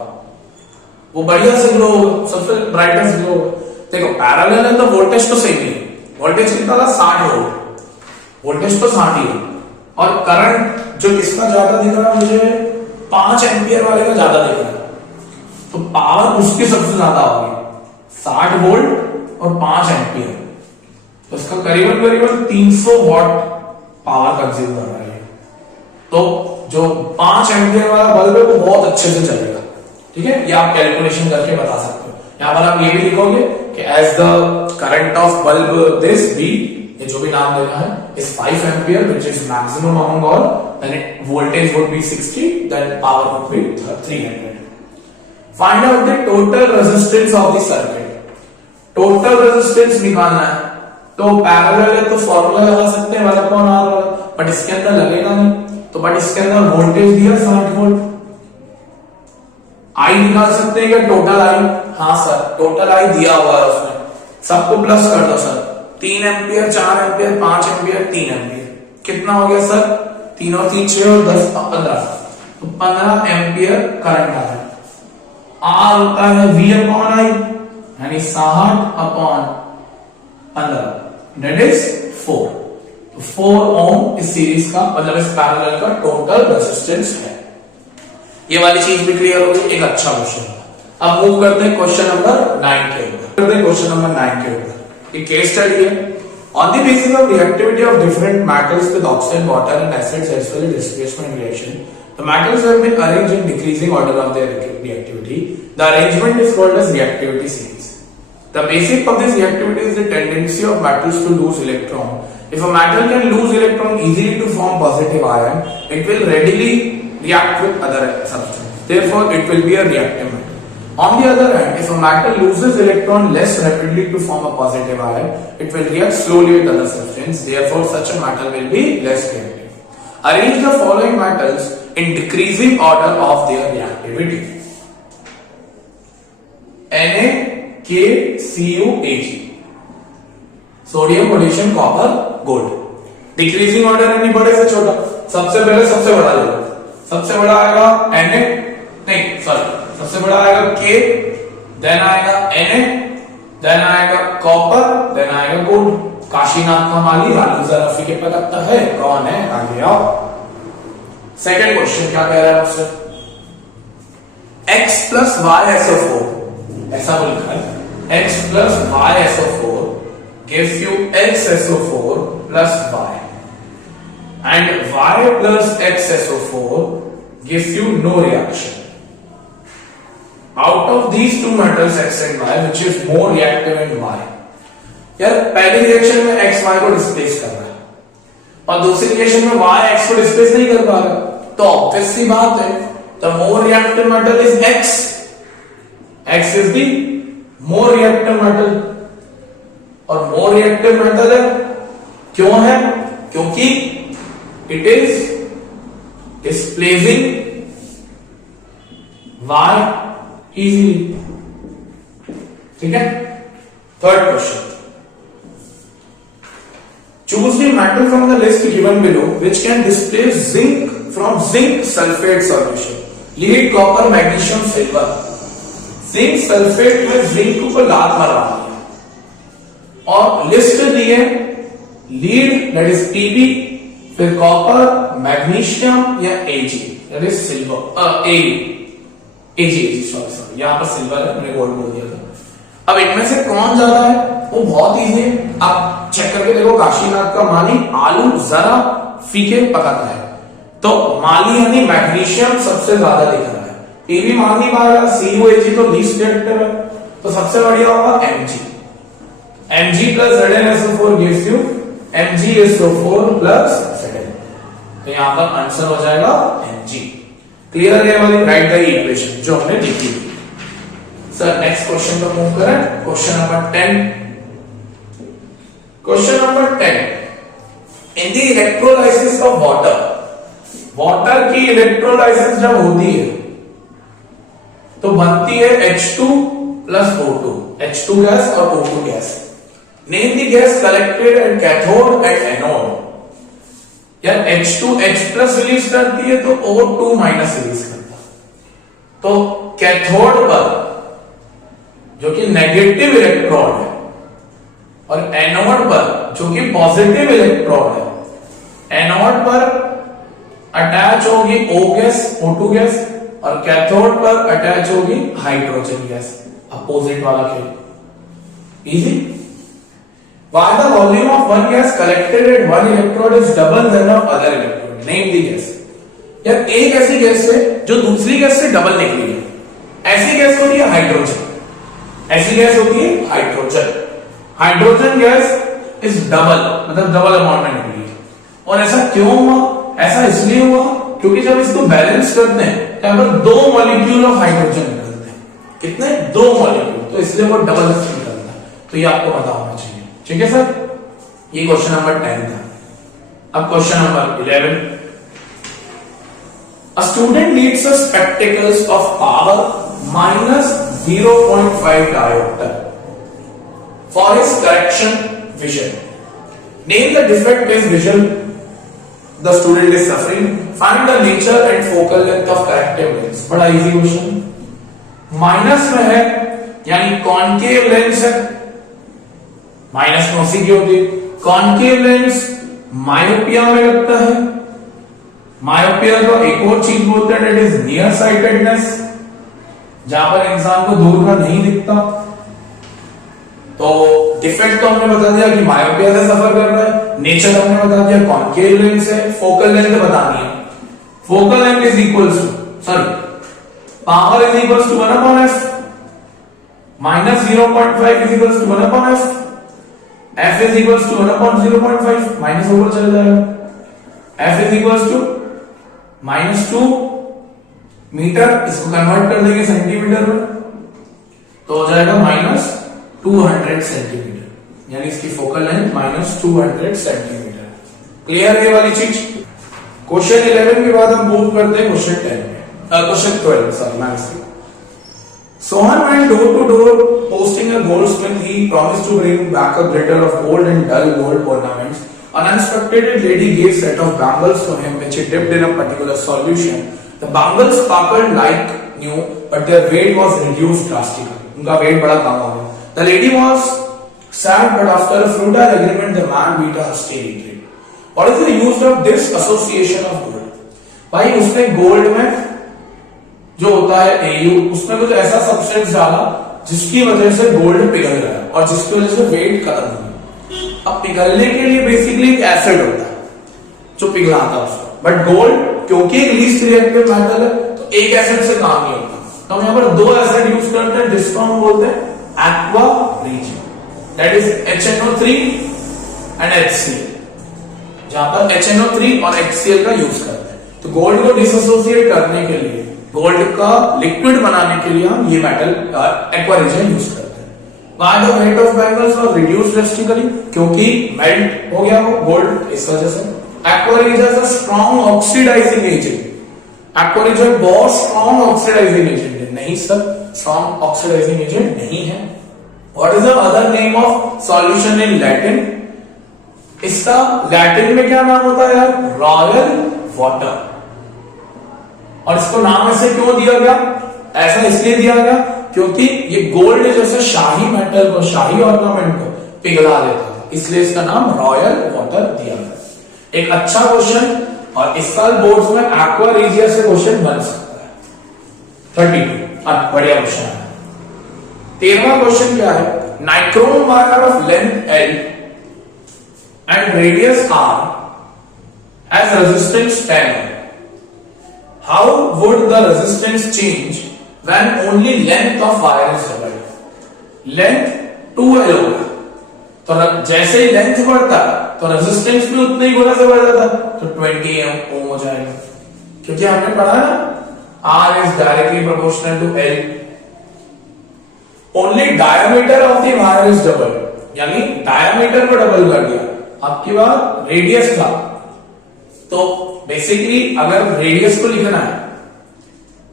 वो बढ़िया से ग्लो होगा, सबसे ब्राइटेस्ट ग्लो होगा। देखो पैरेलल है तो वोल्टेज तो सेम ही है, वोल्टेज कितना था 60 वोल्ट, वोल्टेज तो 60 ही है। और करंट जो किसका ज्यादा दिख रहा है मुझे 5 एम्पियर वाले का ज्यादा दिख रहा है, तो पावर उसकी सबसे ज्यादा होगी 60 वोल्ट और 5 एम्पियर, तो इसका करीबन करीबन 300 वॉट पावर कंज्यूम कर रहा है। तो जो 5 एम्पियर वाला बल्ब है वो बहुत अच्छे से चलेगा, ठीक है। ये आप कैलकुलेशन करके बता सकते हो। यहां पर आप ये भी लिखोगे कि as the current of bulb this be, ये जो भी नाम देना है, is 5 ampere which is maximum among all, then voltage would be 60, then power would be 300। Find out the total resistance of the circuit. Total resistance निकालना है तो पैरेलल है तो फॉर्मूला लगा सकते हैं 1/R वाला, बट इसके अंदर लगेगा नहीं, तो बट इसके अंदर वोल्टेज दिया 60 वोल्ट। आई निकाल सकते हैं क्या टोटल आई? हाँ सर, टोटल आई दिया हुआ है उसमें, सबको प्लस कर दो sir. 3 ampere, 4 ampere, 5 ampere, 3 ampere, कितना हो गया सर? 3 और 3 6 और 10 15, तो 15 एम्पियर करंट आ रहा है। आर होता है V अपॉन आई, यानी 60 अपॉन 15, दैट इज 4। तो 4 ओम इस सीरीज का मतलब इस पैरेलल का टोटल रेजिस्टेंस है। ये वाली चीज भी क्लियर हो गई, एक अच्छा क्वेश्चन है। अब मूव करते हैं क्वेश्चन नंबर 9 के ऊपर। क्वेश्चन नंबर 9 के ऊपर एक केस स्टडी है। On the basis of reactivity of different metals with oxygen, water and acids as well as displacement reaction, the metals have been arranged in decreasing order of their reactivity. The arrangement is called as reactivity series. The basic of this reactivity is the tendency of metals to lose electron. If a metal can lose electron easily to form positive ion, it will readily react with other substance. Therefore, it will be a reactive metal. On the other hand, if a metal loses electron less rapidly to form a positive ion, it will react slowly with other substance. Therefore, such a metal will be less reactive. Arrange the following metals in decreasing order of their reactivity. NaKCuAg, sodium, potassium, copper, gold. Decreasing order यानी बड़े से छोटा, सबसे पहले सबसे बड़ा ले लो। सबसे बड़ा आएगा Na, नहीं सॉरी, सबसे बड़ा आएगा K, देन आएगा Na, देन आएगा कॉपर, देन आएगा गोल्ड। काशीनाथ का माली लालू जराफी के पता है कौन है? आगे आओ। सेकंड क्वेश्चन क्या कह रहा है आपसे? X plus YSO4, ऐसा बोल लिखा है, X plus YSO4 gives you XSO4 plus Y, and Y plus XSO4 gives you no reaction. Out of these two metals X and Y, which is more reactive in Y? यार पहली रिएक्शन में X Y को डिस्प्लेस कर रहा है और दूसरी रिएक्शन में Y X को डिस्प्लेस नहीं कर पा रहा, तो ऑब्वियस सी बात है the more reactive metal is X. X is the more reactive metal, और more reactive metal है, क्यों है? क्योंकि it is displacing Y easily, ठीक है। Third question, choose the metal from the list given below which can displace zinc from zinc sulfate solution. Lead, copper, magnesium, silver. Zinc sulphate में जिंक को लात मारा और लिस्ट दी है लीड दैट इज Pb, फिर कॉपर, मैग्नीशियम या Ag that is silver, Ag sorry यहां पर सिल्वर है, मैंने गोल्ड बोल दिया था। अब इनमें से कौन ज्यादा है? वो बहुत इजी है, आप चेक करके देखो। काशीनाथ का माली आलू जरा फीके पकाता है, तो माली यानी मैग्नीशियम सबसे ज्यादा दिख रहा है। Pb मान नहीं पा रहा, CuAg तो लीस्ट रिएक्टिव है, तो सबसे बढ़िया होगा Mg। Mg plus ZnSO4 gives you MgSO4 plus Zn, तो यहां पर आंसर हो जाएगा Mg। क्लियर है वाली? राइट द इक्वेशन जो हमने लिखी थी। सर नेक्स्ट क्वेश्चन पर मूव करें। Question number 10। Question number 10, in the electrolysis of water, water की इलेक्ट्रोलाइसिस जब होती है तो बनती है H2 plus O2। H2 gas और O2 gas. Name the gas collected at cathode and anode. यार H2 H प्लस रिलीज करती है तो O2 माइनस रिलीज करता है. तो कैथोड पर जो कि नेगेटिव इलेक्ट्रॉन है और एनोड पर जो कि पॉजिटिव इलेक्ट्रॉन है, एनोड पर अटैच होगी O गैस, O2 गैस, और कैथोड पर अटैच होगी हाइड्रोजन गैस. अपोजिट वाला खेल. Easy. Why the volume of one gas collected at one electrode is double than of other electrode? Name the gas. यार एक ऐसी गैस है जो दूसरी गैस से डबल निकली है. ऐसी गैस होती है हाइड्रोजन. ऐसी गैस होती है hydrogen. Hydrogen gas is double, मतलब डबल अमाउंट में निकली है. और ऐसा क्यों हुआ? ऐसा इसलिए हुआ क्योंकि जब इसको बैलेंस करते हैं तो यहां पर 2 मॉलिक्यूल ऑफ हाइड्रोजन निकलते हैं. कितने? 2 मॉलिक्यूल. तो इसलिए वो डबल निकलता है. तो ये आपको पता होना चाहिए. ठीक है सर. ये क्वेश्चन नंबर 10 था. अब question number 11. A student needs a spectacles of power minus 0.5 diopter for his correction vision. Name the defect his vision the student is suffering. Find the nature and focal length of corrective lens. बड़ा इजी क्वेश्चन. माइनस में है यानी कॉन्केव लेंस है. माइनस में उसी की होती है. कॉन्केव लेंस मायोपिया में लगता है. मायोपिया का एक और चीज बोलते हैं इट इज नियर साइटेडनेस, जहां पर इंसान को दूर का नहीं दिखता. तो डिफेक्ट तो हमने बता दिया कि मायोपिया से सफर कर रहा है. नेचर हमने बता दिया कॉन्केव लेंस है. फोकल लेंथ बतानी है. Focal length is equals to power is equals to 1/f minus 0.5 is equals to 1/f. f is equals to 1/0.5 minus ऊपर चले जाएगा. f is equals to -2 metre. इसको कन्वर्ट कर देंगे सेंटीमीटर में तो हो जाएगा -200 सेंटीमीटर. यानी इसकी फोकल लेंथ -200 सेंटीमीटर. क्लियर ये वाली चीज. क्वेश्चन 11 के बाद हम मूव करते हैं क्वेश्चन 10 में. Question 12 sorry maths. Sohan went door to door posting a goldsmith. He promised to bring back a glitter of gold and dull gold ornaments. An unexpected lady gave set of bangles to him which he dipped in a particular solution. The bangles sparkled like new, but their weight was reduced drastically. उनका weight बड़ा कम हो गया. The lady was sad, but after a futile agreement, the man beat her steady trade. What is the use of this association of gold? भाई उसने गोल्ड में जो होता है AU, उसमें कुछ ऐसा सब्सटेंस डाला जिसकी वजह से गोल्ड पिघल रहा है और जिसकी वजह से वेट खत्म हो गया. अब पिघलने के लिए बेसिकली एक एसिड होता है जो पिघलाता है उसको. बट गोल्ड क्योंकि लीस्ट रिएक्टिव मेटल है तो एक एसिड से काम नहीं होता. तो हम यहाँ पर 2 एसिड यूज करते हैं जिसको हम बोलते हैं aqua region. That is HNO3 and HCl. जहां पर HNO3 और HCl का यूज करते हैं. तो गोल्ड को डिसएसोसिएट करने के लिए, गोल्ड का लिक्विड बनाने के लिए हम ये मेटल एक्वा रीजन यूज करते हैं. Why the weight of bangles was reduced drastically? क्योंकि मेल्ट हो गया वो गोल्ड, इस वजह से. Aqua region is a strong oxidising agent. Aqua region बहुत स्ट्रॉन्ग ऑक्सीडाइजिंग एजेंट है. नहीं सर, स्ट्रॉन्ग ऑक्सीडाइजिंग एजेंट नहीं है. What is the other name of solution in Latin? इसका लैटिन में क्या नाम होता है यार? Royal water. और इसको नाम ऐसे क्यों दिया गया? ऐसा इसलिए दिया गया क्योंकि ये गोल्ड जैसे शाही मेटल को, शाही ऑर्नामेंट को पिघला देता था, इसलिए इसका नाम रॉयल वाटर दिया गया. एक अच्छा क्वेश्चन, और इस साल बोर्ड्स में एक्वा रीजिया से क्वेश्चन बन सकता है. 32 बढ़िया क्वेश्चन है. 13वां क्वेश्चन क्या है? Nichrome wire of length L and radius R has resistance 10. How would the resistance change when only length of wire is doubled? Length 2L होगा, तो जैसे ही लेंथ बढ़ता तो रेजिस्टेंस भी उतने ही गुना से बढ़ जाता, तो 20 ओम हो जाएगा. क्योंकि हमने पढ़ा ना R is directly proportional to L. Only diameter of the wire is doubled, यानी डायमीटर को डबल कर दिया. आपकी बात रेडियस था, तो बेसिकली अगर रेडियस को लिखना है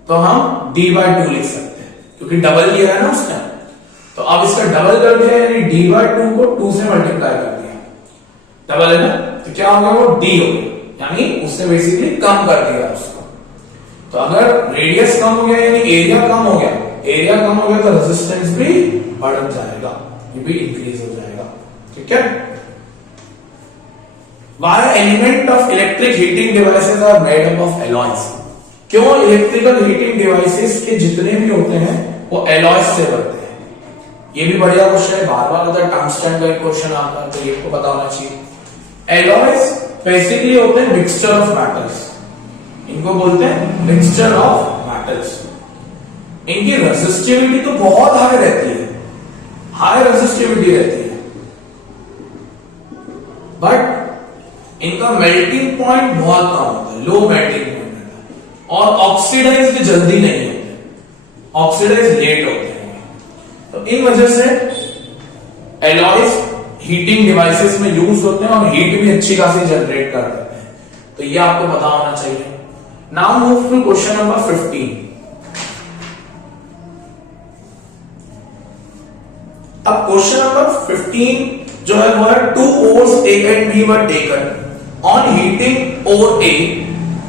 तो हम d/2 लिख सकते हैं क्योंकि डबल किया है ना उसने. तो अब इसका डबल कर दिया, यानी डी बाई 2 को 2 से मल्टीप्लाई कर दिया, डबल है ना, तो क्या हो गया वो डी हो गया, यानी उसने बेसिकली कम कर दिया उसको। तो अगर रेडियस कम हो गया यानी एरिया कम हो गया, एरिया कम हो गया तो रेजिस्टेंस भी बढ़ जाएगा, ये भी इंक्रीज हो जाएगा, ठीक है। Why element of electric heating devices are made up of alloys? क्यों इलेक्ट्रिकल हीटिंग डिवाइसेस के जितने भी होते हैं वो एलॉयज से बनते हैं? ये भी बढ़िया क्वेश्चन है, बार बार अगर टंगस्टन का क्वेश्चन आता है तो ये को पता होना चाहिए। एलॉयज बेसिकली होते हैं मिक्सचर ऑफ मेटल्स, इनको बोलते हैं मिक्सचर ऑफ मेटल्स। इनकी रेजिस्टिविटी तो बहुत हाई रहती है, हाई रेजिस्टिविटी रहती है, बट इनका मेल्टिंग पॉइंट बहुत कम होता है, लो मेल्टिंग पॉइंट रहता है, और ऑक्सीडाइज भी जल्दी नहीं होते, ऑक्सीडाइज लेट होते हैं। तो इन वजह से एलॉयज हीटिंग डिवाइसेस में यूज होते हैं और हीट भी अच्छी खासी जनरेट कर देते हैं, तो ये आपको पता होना चाहिए। Now move to question number 15। अब क्वेश्चन नंबर 15 जो है वो है, 2 ores A and B were taken on heating ore A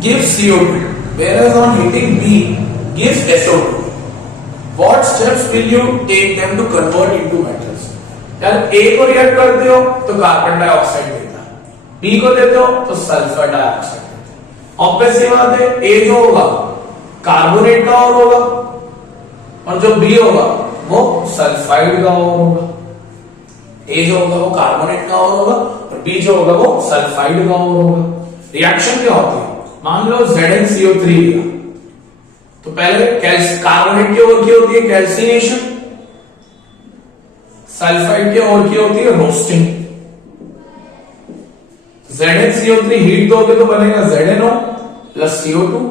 gives CO2 whereas on heating B gives SO2. What steps will you take them to convert into metals? यार A को रिएक्ट करते हो तो कार्बन डाइऑक्साइड देता है, B को देते हो तो सल्फर डाइऑक्साइड देता है। ऑब्वियसली बात है, A जो होगा कार्बोनेट का और होगा, और जो B होगा वो सल्फाइड का और होगा। A जो होगा वो कार्बोनेट का और होगा और B जो होगा वो सल्फाइड का और होगा। रिएक्शन क्या होती है, मान लो ZnCO3 लिया, तो पहले कार्बोनेट की ओर की होती है कैल्सिनेशन, सल्फाइड की ओर की होती है रोस्टिंग। ZnCO3 हीट दोगे तो बनेगा ZnO प्लस CO2,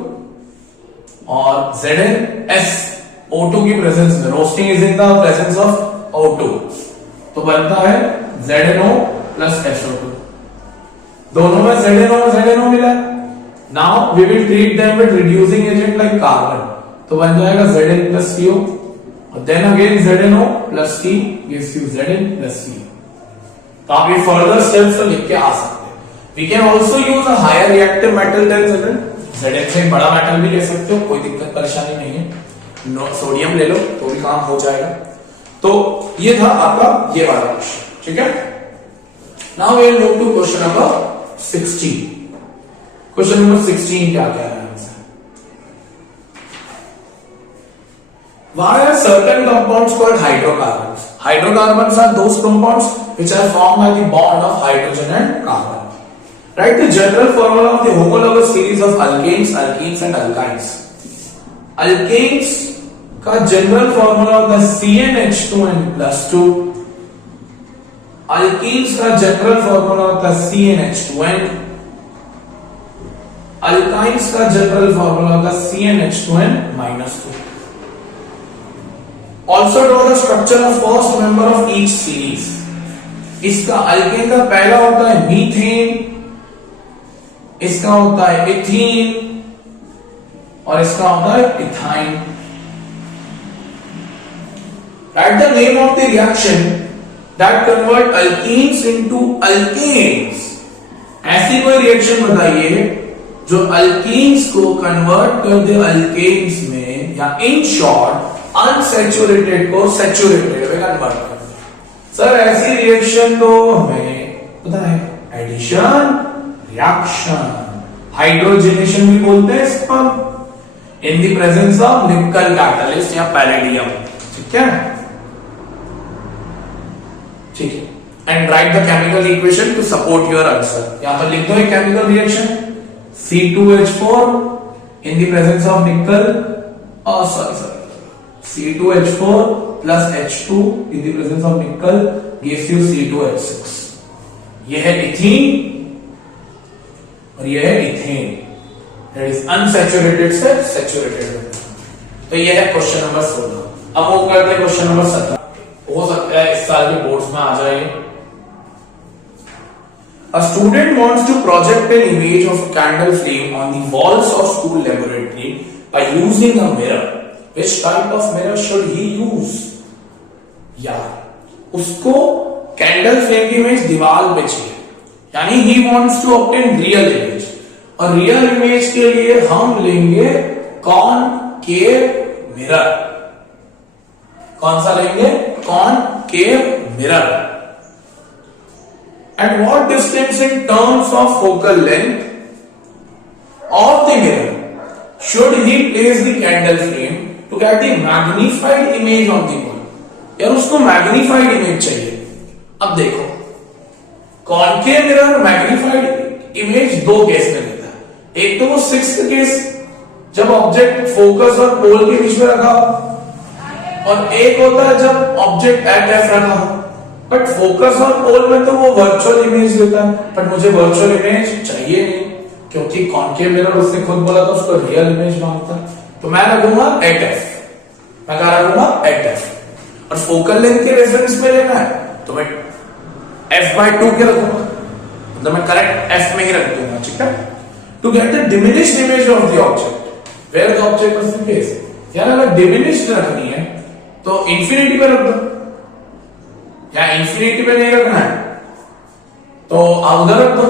और ZnSO2 की प्रेजेंस में, roasting is in the presence of O2, तो बनता है ZnO प्लस SO2। दोनों में ZnO मिला है। Now we will treat them with reducing agent like carbon, तो बन जाएगा Zn प्लस CO, और then again ZnO plus C gives you Zn plus C। तो आप ये फर्दर स्टेप्स तो लिख के आ सकते हैं। We can also use a higher reactive metal then Zn, Zn से बड़ा मेटल भी ले सकते हो, कोई दिक्कत परेशानी नहीं है। सोडियम ले लो तो भी काम हो जाएगा। तो ये था आपका ये वाला क्वेश्चन, ठीक है। Now we will move to question number 16। Question number 16 क्या कह रहा है हमसे? Why are certain compounds called hydrocarbons? Hydrocarbons are those compounds which are formed by the bond of hydrogen and carbon. Write the general formula of the homologous series of alkanes, alkenes and alkynes. Alkanes का जनरल फॉर्मूला होता है CnH2n प्लस 2, अल्कीन्स का जनरल फॉर्मूला होता है CnH2n, अल्काइंस का जनरल फॉर्मूला होता है CnH2n minus 2। Also draw the structure of first member of each series. इसका अल्केन का पहला होता है मीथेन, इसका होता है इथीन, और इसका होता है ethyne. Write the name of the reaction that convert alkenes into alkanes. ऐसी कोई रिएक्शन बताइए जो अल्कीन्स को कन्वर्ट कर दे अल्केन्स में, या इन शॉर्ट अनसैचुरेटेड को सैचुरेटेड में कन्वर्ट कर दे। सर ऐसी रिएक्शन तो हमें पता है, एडिशन रिएक्शन, हाइड्रोजनेशन भी बोलते हैं इसको, इन द प्रेजेंस ऑफ निकल कैटलिस्ट या पैलेडियम, ठीक है, ठीक है। And right the chemical equation two support your answer. यहां पर लिख दो एक chemical reaction, C2H4 in the presence of nickel, C2H4 plus H2 in the presence of nickel gives you C2H6। यह है इथीन और यह है इथेन, that is unsaturated से saturated। तो यह है क्वेश्चन नंबर 16। अब वो करते हैं क्वेश्चन नंबर 17। हो सकता है इस साल के बोर्ड्स में आ जाए। A student wants to project an image of a candle flame on the walls of school laboratory by using a mirror. Which type of mirror should he use? यार उसको कैंडल फ्लेम की इमेज दीवार पे चाहिए, यानी he wants to obtain real image. और रियल इमेज के लिए हम लेंगे कॉनकेव मिरर। कौन सा लेंगे? Concave mirror. At what distance in terms of focal length of the mirror should he place the candle flame to get the magnified image of the wall? यार उसको मैग्नीफाइड इमेज चाहिए। अब देखो, कॉनकेव मिरर मैग्नीफाइड इमेज दो केस में लेता है। एक तो वो सिक्स्थ केस जब ऑब्जेक्ट फोकस और पोल के बीच में रखा हो, और एक होता है जब ऑब्जेक्ट एट एफ रखा हो। बट फोकस और पोल में तो वो वर्चुअल इमेज देता है, बट मुझे वर्चुअल इमेज चाहिए नहीं, क्योंकि कॉनकेव मिरर उसने खुद बोला था उसको रियल इमेज मांगता है। तो मैं रखूंगा एट एफ। मैं कहा रखूंगा एट एफ। और फोकल लेंथ के रेफरेंस में लेना है तो मैं f/2 के रखूंगा, मतलब मैं करेक्ट f में ही रख दूंगा। ठीक है, to get the diminished image of the object where the object was placed. यार अगर डिमिनिश्ड रखनी है तो इंफिनिटी पे रख दो, या इंफिनिटी पे नहीं रखना है तो उधर रख दो,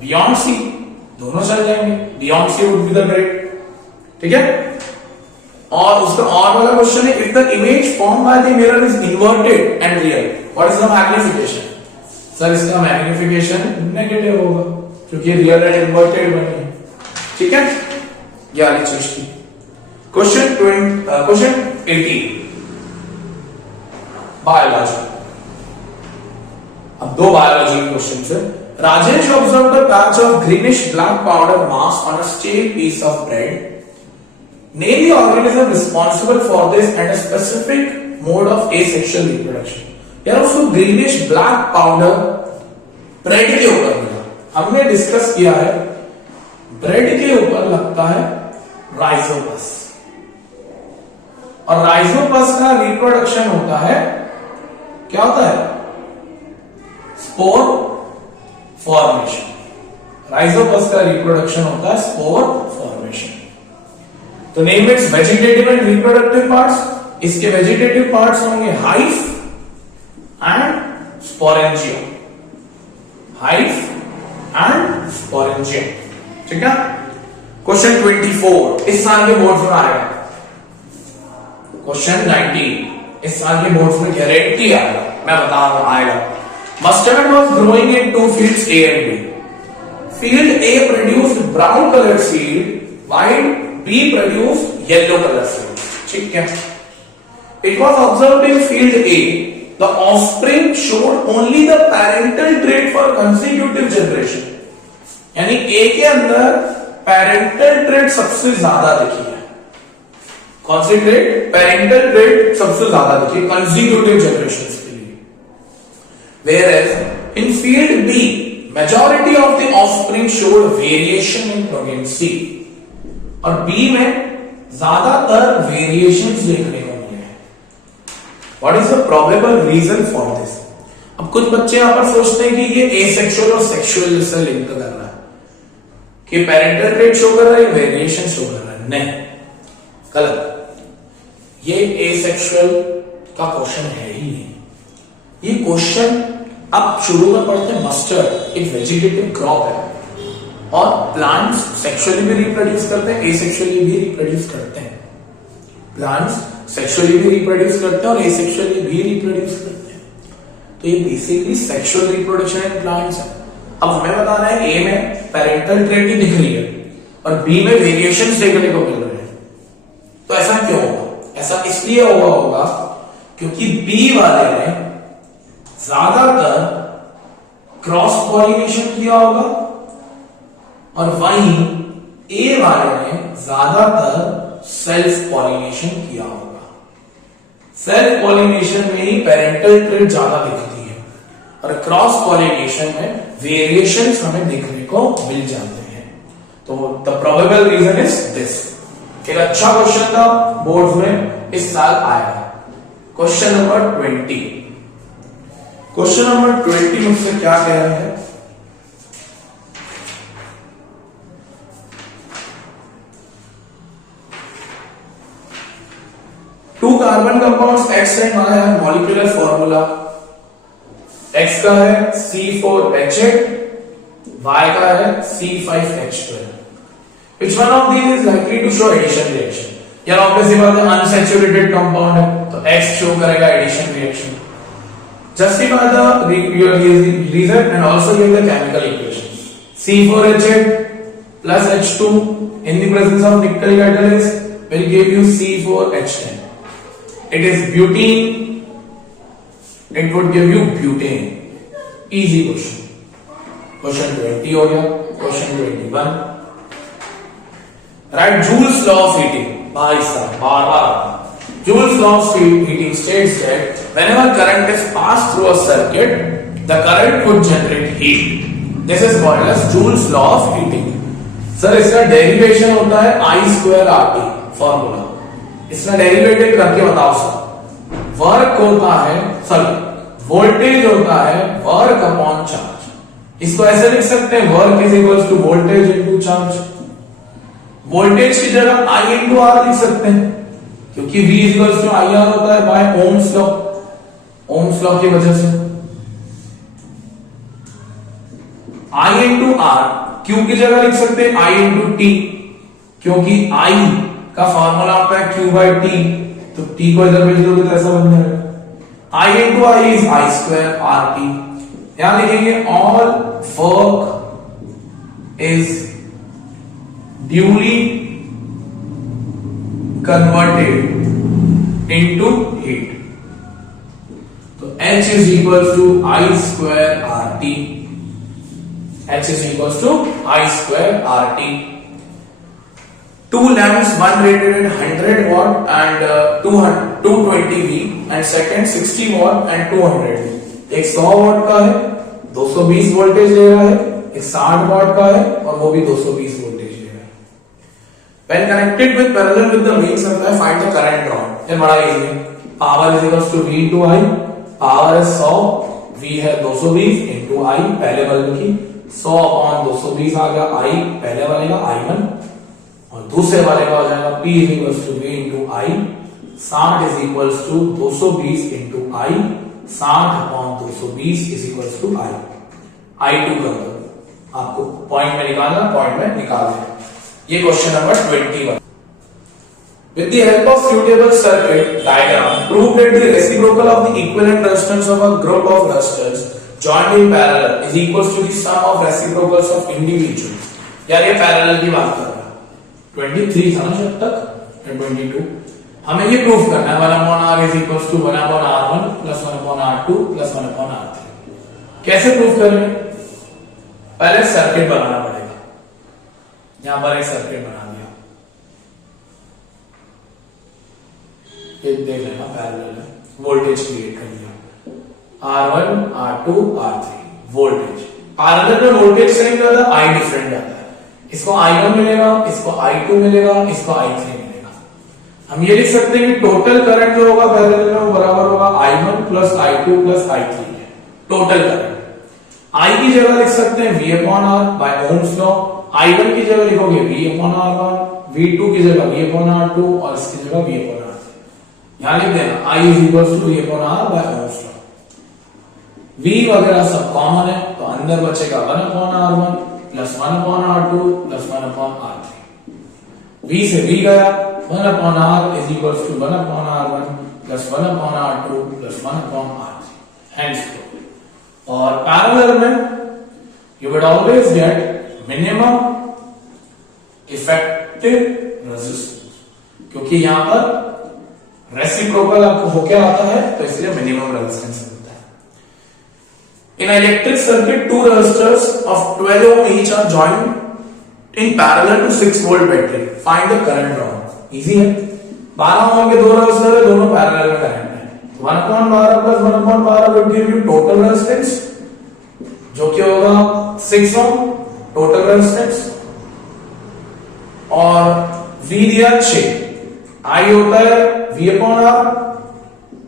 बियॉन्ड सी, दोनों चल जाएंगे। Beyond C would be the correct. ठीक है, और उसका और वाला क्वेश्चन है, if the image form by the mirror is inverted and real what is the magnification? Sir इसका मैग्निफिकेशन नेगेटिव होगा क्योंकि रियल एंड इन्वर्टेड बनी है। ठीक है, ये वाली चीज की। Question 18 biology. अब दो बायोलॉजी के क्वेश्चन है। Rajesh observed a patch of greenish black powder mass on a stale piece of bread. Name the organism responsible for this and a specific mode of asexual reproduction. यार उसको ग्रीनिश ब्लैक पाउडर ब्रेड के ऊपर मिला। हमने डिस्कस किया है ब्रेड के ऊपर लगता है राइजोपस, और राइजोपस का रिप्रोडक्शन होता है, क्या होता है? Spore formation. राइजोपस का रिप्रोडक्शन होता है स्पोर फॉर्मेशन। तो name its vegetative and reproductive parts. इसके वेजिटेटिव पार्ट्स होंगे hyphae and sporangium. Hyphae and sporangium. ठीक है, क्वेश्चन 24 इस साल के बोर्ड्स में आएगा। क्वेश्चन 19 इस साल के बोर्ड्स में गारंटी आएगा, मैं बता रहा हूं आएगा। Mustard was growing in two fields A and B. Field A produced brown colored seed while B produced yellow colored seed. ठीक है, it was observed in field A the offspring showed only the parental trait for consecutive generation. यानी A के अंदर parental trait सबसे ज्यादा दिखी है। कौन सी ट्रेट? पेरेंटल ट्रेट सबसे ज्यादा दिखी है consecutive generations के लिए। Whereas in field B majority of the offspring showed variation in pregnancy, और B में ज्यादातर वेरिएशंस देखने को मिले। What is the probable reason for this? अब कुछ बच्चे यहां पर सोचते हैं कि ये एसेक्सुअल और सेक्सुअल से लिंक कर रहा है, कि पेरेंटल ट्रेट शो कर रहा है, वेरिएशन शो कर रहा है। नहीं, गलत। ये एसेक्सुअल का क्वेश्चन है ही नहीं। ये क्वेश्चन अब शुरू में पढ़ते हैं। मस्टर्ड एक वेजिटेटिव क्रॉप है, और प्लांट्स सेक्सुअली भी रिप्रोड्यूस करते हैं, एसेक्सुअली भी रिप्रोड्यूस करते हैं। प्लांट्स सेक्सुअली भी रिप्रोड्यूस करते हैं और एसेक्सुअली भी रिप्रोड्यूस करते हैं। तो ये basically sexual reproduction in plants है। अब हमें बताना है ए में पेरेंटल ट्रेट ही दिख रही है और बी में वेरिएशंस देखने को मिल रहे हैं, तो ऐसा क्यों होगा? ऐसा इसलिए होगा क्योंकि बी वाले ने ज्यादातर क्रॉस पॉलिनेशन किया होगा, और वहीं ए वाले ने ज्यादातर सेल्फ पॉलिनेशन किया होगा। सेल्फ पॉलिनेशन में ही पेरेंटल ट्रेट ज्यादा दिखती है, और क्रॉस पॉलिनेशन में वेरिएशंस हमें देखने को मिल जाते हैं। तो the probable reason is this. एक अच्छा क्वेश्चन था बोर्ड में इस साल आया। Question number 20। क्वेश्चन नंबर 20 मुझसे क्या कह रहे हैं? Two carbon compounds X and Y है मॉलिक्यूलर फॉर्मूला। X का है C4H8, Y का है C5H12। Which one of these is likely to show addition reaction? यार ऑब्वियसली बात है अनसैचुरेटेड कंपाउंड है तो X शो करेगा addition reaction. Justify your reason and also give the chemical equations. C4H8 plus H2 in the presence of nickel catalyst will give you C4H10. It is butene. It would give you butane. Easy question. Question 20 हो गया। Question 21. Write Joule's law of heating. भाई साहब बार-बार Joule's law of heating states that whenever current is passed through a circuit, the current would generate heat. This is called as Joule's law of heating. Sir इसका डेरिवेशन होता है I²RT फॉर्मूला। इसका डेरिवेटिव करके बताओ सर। वर्क होता है वोल्टेज होता है वर्क अपॉन चार्ज। इसको ऐसे लिख सकते हैं work is equals to voltage into charge. Voltage की जगह I इंटू आर लिख सकते हैं क्योंकि V equals to I R होता है by Ohm's law. Ohm's law की वजह से I इंटू आर, Q की जगह लिख सकते हैं I इंटू टी क्योंकि I का फॉर्मूला होता है Q बाय टी, तो T को इधर भेज दोगे तो ऐसा बन जाएगा I into I is I²RT। यहां लिखेंगे all work is duly converted into heat, तो H is equals to I²RT। H is equals to I²RT। Two lamps, one rated at 100 watt and 220 V and second 60 watt and 200 V। एक 100 watt का है 220 वोल्टेज ले रहा है, एक 60 watt का है और वो भी 220 वोल्टेज ले रहा है। When connected with parallel with the main supply, find the current drawn। ये बड़ा इजी है। Power is equals to V into I। Power है 100, V है 220 into I पहले वाले की 100 अपॉन 220 आ गया I पहले वाले का I1 और दूसरे वाले का हो जाएगा P is equals to V into I। 60 is equals to 220 into I। 60 upon 220 is equals to I। I2 कर दो, आपको पॉइंट में निकालना, पॉइंट में निकाल देना। ये question number 21। With the help of suitable circuit diagram, prove that the reciprocal of the equivalent resistance of a group of resistors joined in parallel is equals to the sum of reciprocals of individuals। यार ये पैरेलल की बात कर रहा है। 23 था ना जब तक, 22। हमें ये प्रूफ करना है 1/r is equals to 1/r1 plus 1/r2 plus 1/r3। कैसे प्रूफ करेंगे? पहले सर्किट बनाना पड़ेगा। यहां पर एक सर्किट बना दिया, ये देख लेना पैरेलल है, वोल्टेज क्रिएट कर दिया R1 R2 R3 voltage. Parallel में वोल्टेज सेम रहता है, I डिफरेंट रहता है। इसको I1 मिलेगा, इसको I2 मिलेगा, इसको I3 मिलेगा। हम ये लिख सकते हैं कि टोटल करंट जो होगा पैरेलल में वो बराबर होगा I1 plus I2 plus I3 total current. I की जगह लिख सकते हैं V upon R by Ohm's law. I1 की जगह लिखोगे V अपॉन R1, V2 की जगह V अपॉन R2 और इसकी जगह V अपॉन R3। यहां लिख देना I is equals to V upon R by Ohm's law। V वगैरह सब कॉमन है तो अंदर बचेगा 1 upon R1 plus 1 upon R2 plus 1 upon R3। V से V गया, 1 upon R is equals to 1 upon R1 plus 1 upon R2 plus 1 upon R3। Hence और पैरेलल में you would always get minimum effective resistance, क्योंकि यहां पर रेसिप्रोकल आपको होके आता है तो इसलिए मिनिमम रेजिस्टेंस होता है। In electric circuit two resistors of 12 ohm each are joined in parallel to 6 volt battery. Find the current drawn. Easy है, 12 ohm के दो रेजिस्टर है, दोनों पैरेलल में करंट है। 1/12 plus 1/12 will give you total resistance जो कि होगा 6 ohm टोटल रेजिस्टेंस, और V दिया 6, I होता है V अपॉन R,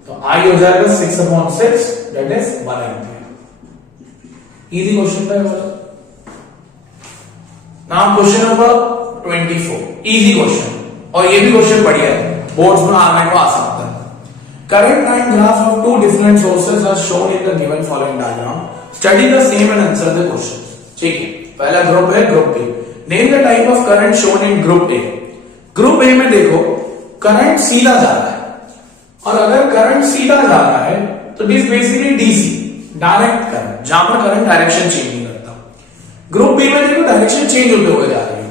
तो I हो जाएगा 6/6 that is 1 ampere. Easy question था। Now question number 24, easy question, और ये भी क्वेश्चन बढ़िया है, बोर्ड्स में आने को आ सकता है। Current and graph of two different sources are shown in the given following diagram. Study the same and answer the questions. ठीक है, पहला ग्रुप है group A. Name the type of current shown in group A. Group A में देखो करंट सीधा जा रहा है, और अगर करंट सीधा जा रहा है तो it is basically DC, direct current, जहां पर करंट डायरेक्शन चेंज नहीं करता. ग्रुप बी में देखो डायरेक्शन चेंज होते हुए जा रही है,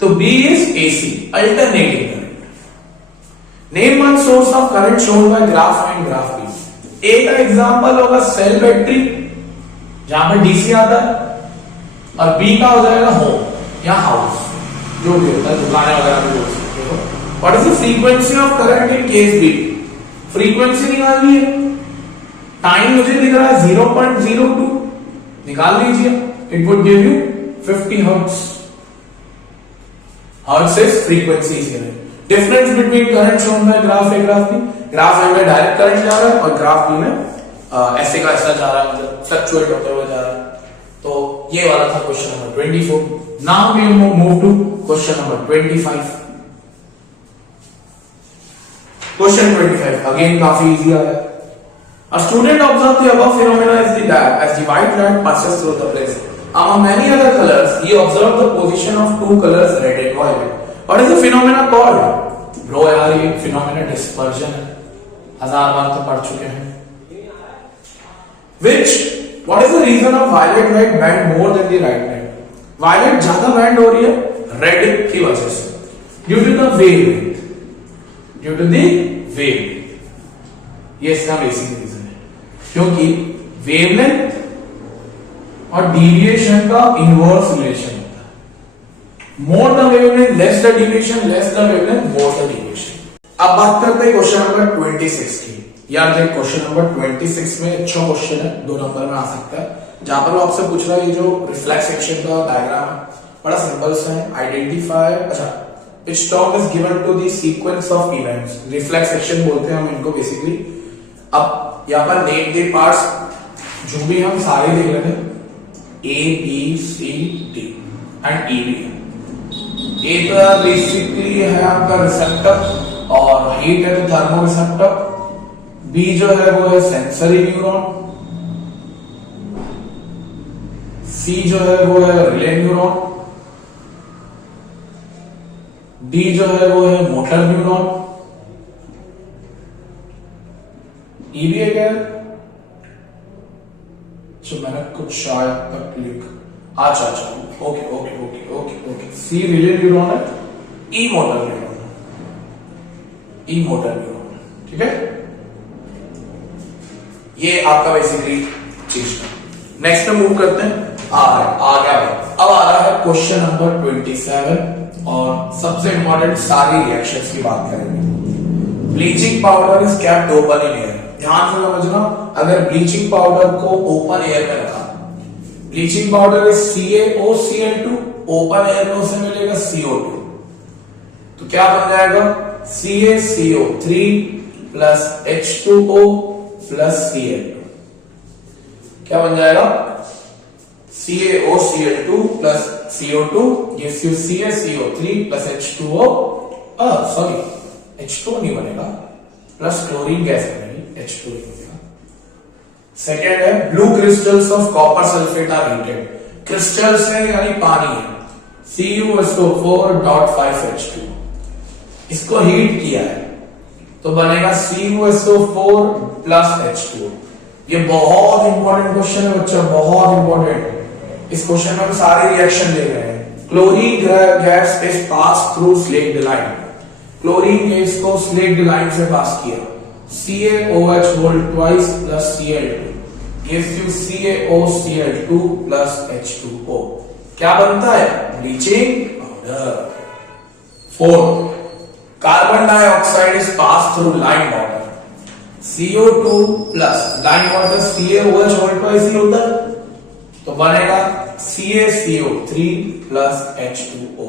तो B is AC, alternating current. Name one source of current shown by graph and graph B. A का एग्जांपल होगा सेल बैटरी, जहां पर डीसी आता है, और बी का हो जाएगा होम या हाउस, जो भी होता है, दुकानें वगैरह भी बोल सकते हो. What is the frequency of current in case B? Frequency निकालनी है, टाइम मुझे दिख रहा है 0.02, निकाल लीजिए. It would give you 50 hertz. Hertz is frequency is given. Difference between current shown by graph A graph B. Graph A में डायरेक्ट करंट जा रहा है और ग्राफ बी में ऐसे का ऐसा जा रहा है, मतलब फ्लक्चुएट होते हुए जा रहा है. तो ये वाला था question number 24. Now we move to question number 25. Question 25 again काफी इजी आ है. A student observed the above phenomena as the white light passes through the prism. Among many other colors, he observed the position of two colors, red and violet. What is the phenomena called? Bro यार ये phenomena dispersion है, 1000 बार तो पढ़ चुके हैं. What is the reason of violet light bend more than the right light? Violet ज्यादा bend हो रही है red की वजह से, due to the wavelength. Due to the wavelength. ये इसका बेसिक रीजन है, क्योंकि वेवलेंथ और डिविएशन का इनवर्स रिलेशन होता है. More the wavelength less the deviation, less the wavelength more the deviation. अब बात करते हैं क्वेश्चन नंबर 26 की. यार देख क्वेश्चन नंबर 26 में अच्छा क्वेश्चन है, 2 नंबर में आ सकता है, जहां पर वो आपसे पूछ रहा है ये जो रिफ्लेक्स एक्शन का डायग्राम है, बड़ा सिंपल सा है. आइडेंटिफाई, अच्छा, which term is given to the sequence of events. Reflex action बोलते हैं हम इनको बेसिकली. अब यहां पर नेम द पार्ट्स, जो भी हम सारे देख रहे हैं, A B C D and E भी. ए तो बेसिकली है आपका रिसेप्टर और हीट है तो थर्मो रिसेप्टर. बी जो है वो है सेंसरी न्यूरॉन. सी जो है वो है रिले न्यूरॉन. डी जो है वो है मोटर न्यूरॉन. ई भी है क्या? तो मैंने कुछ शायद तक लिख, अच्छा okay okay okay okay okay. C relay neuron है, ई मोटर न्यूरॉन है, ई मोटर न्यूरॉन है. ठीक है, ये आपका बेसिकली चीज है. नेक्स्ट में मूव करते हैं. आ गया अब आ रहा है क्वेश्चन नंबर 27, और सबसे इंपॉर्टेंट सारी रिएक्शंस की बात करेंगे. Bleaching powder is kept open in air. ध्यान से समझना, अगर ब्लीचिंग पाउडर को ओपन एयर में रखा, bleaching powder is CaOCl2, open air में उसे मिलेगा CO2, तो क्या बन जाएगा? CaCO3 plus H2O plus Cl2. क्या बन जाएगा? CaOCl2 plus CO2 gives you CaCO3 plus H2O, sorry H2O नहीं बनेगा, प्लस क्लोरीन गैस बनेगी, H2O नहीं बनेगा. सेकेंड है blue crystals of copper sulphate are heated. Crystals है यानी पानी है, CuSO4.5H2. इसको हीट किया है तो बनेगा CuSO4 प्लस H2O. ये बहुत इंपॉर्टेंट क्वेश्चन है बच्चा, बहुत इंपॉर्टेंट. इस क्वेश्चन में सारे रिएक्शन ले रहे हैं. Chlorine gas is pass through slaked line. Chlorine gas को स्लेक्ड लाइन से पास किया. CaOH whole twice plus Cl2 gives you CaOCl2 plus H2O. क्या बनता है? Bleaching powder. 4. Carbon dioxide is pass through lime water. CO2 plus lime water CaOH whole twice ही होता है, तो बनेगा CaCO3 प्लस H2O.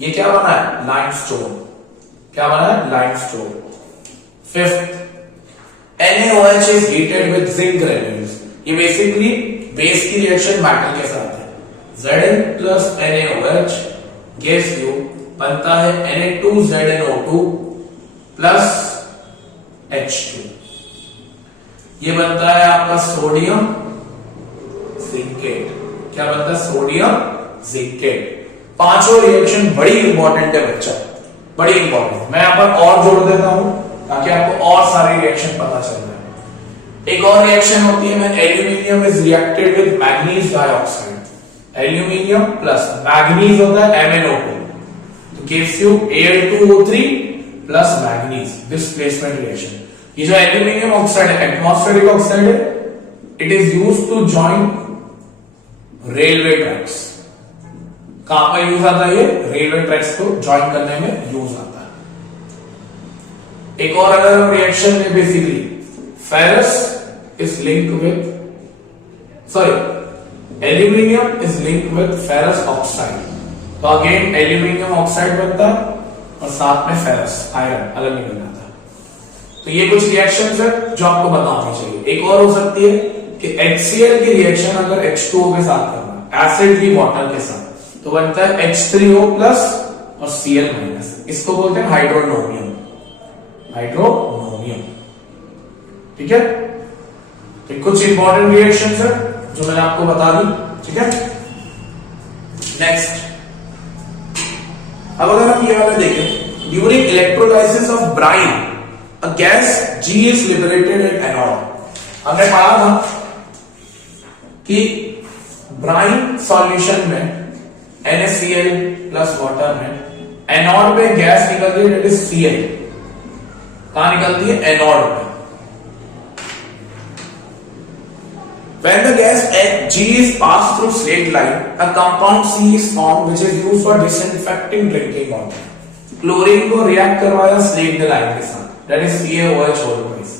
ये क्या बना है? लाइमस्टोन. क्या बना है? Limestone. 5th, NaOH is heated with zinc granules. ये बेसिकली बेस की रिएक्शन मेटल के साथ है. Zn plus NaOH gives you, बनता है Na2ZnO2 प्लस H2। ये बनता है आपका सोडियम जिंकेट। क्या बनता है? Sodium zincate. पांचों रिएक्शन बड़ी इंपॉर्टेंट है बच्चा, बड़ी इंपॉर्टेंट। मैं यहां पर और जोड़ देता हूं ताकि आपको और सारे रिएक्शन पता चल जाए। एक और रिएक्शन होती है, aluminium is reacted with manganese dioxide. Aluminium plus manganese होता है MnO2, तो gives you Al2O3 plus manganese, displacement reaction. ये जो एल्यूमिनियम ऑक्साइड है, एटमॉस्फेरिक ऑक्साइड है, it is used to join railway tracks. कहां पर यूज आता है ये? रेलवे ट्रैक्स को जॉइन करने में यूज आता है। एक और अगर हम रिएक्शन में basically ferrous is linked with aluminium is linked with ferrous oxide, तो अगेन एल्यूमिनियम ऑक्साइड बनता है और साथ में फेरस आयरन अलग निकल जाता है। तो ये कुछ रिएक्शंस है जो आपको पता होनी चाहिए। एक और हो सकती है कि HCl की रिएक्शन अगर H2O के साथ करना, एसिड की वाटर के साथ, तो बनता है H3O प्लस और Cl माइनस। इसको बोलते हैं हाइड्रोनोमियम। हाइड्रोनोमियम, ठीक है। तो कुछ इंपॉर्टेंट रिएक्शंस है जो मैंने आपको बता दी, ठीक है। नेक्स्ट, अब अगर हम ये वाला देखें, during electrolysis of Bryan a gas G is liberated at anode। हमने पढ़ा था कि ब्राइन सॉल्यूशन में NaCl प्लस वाटर में एनोड में गैस निकलती है, डेट इज Cl। कहां निकलती है? एनोड में। When the gas G is passed through slate line, a compound C is formed which is used for disinfecting drinking water। Chlorine को रिएक्ट करवाया स्लेट लाइन के साथ, that is CaOH whole twice।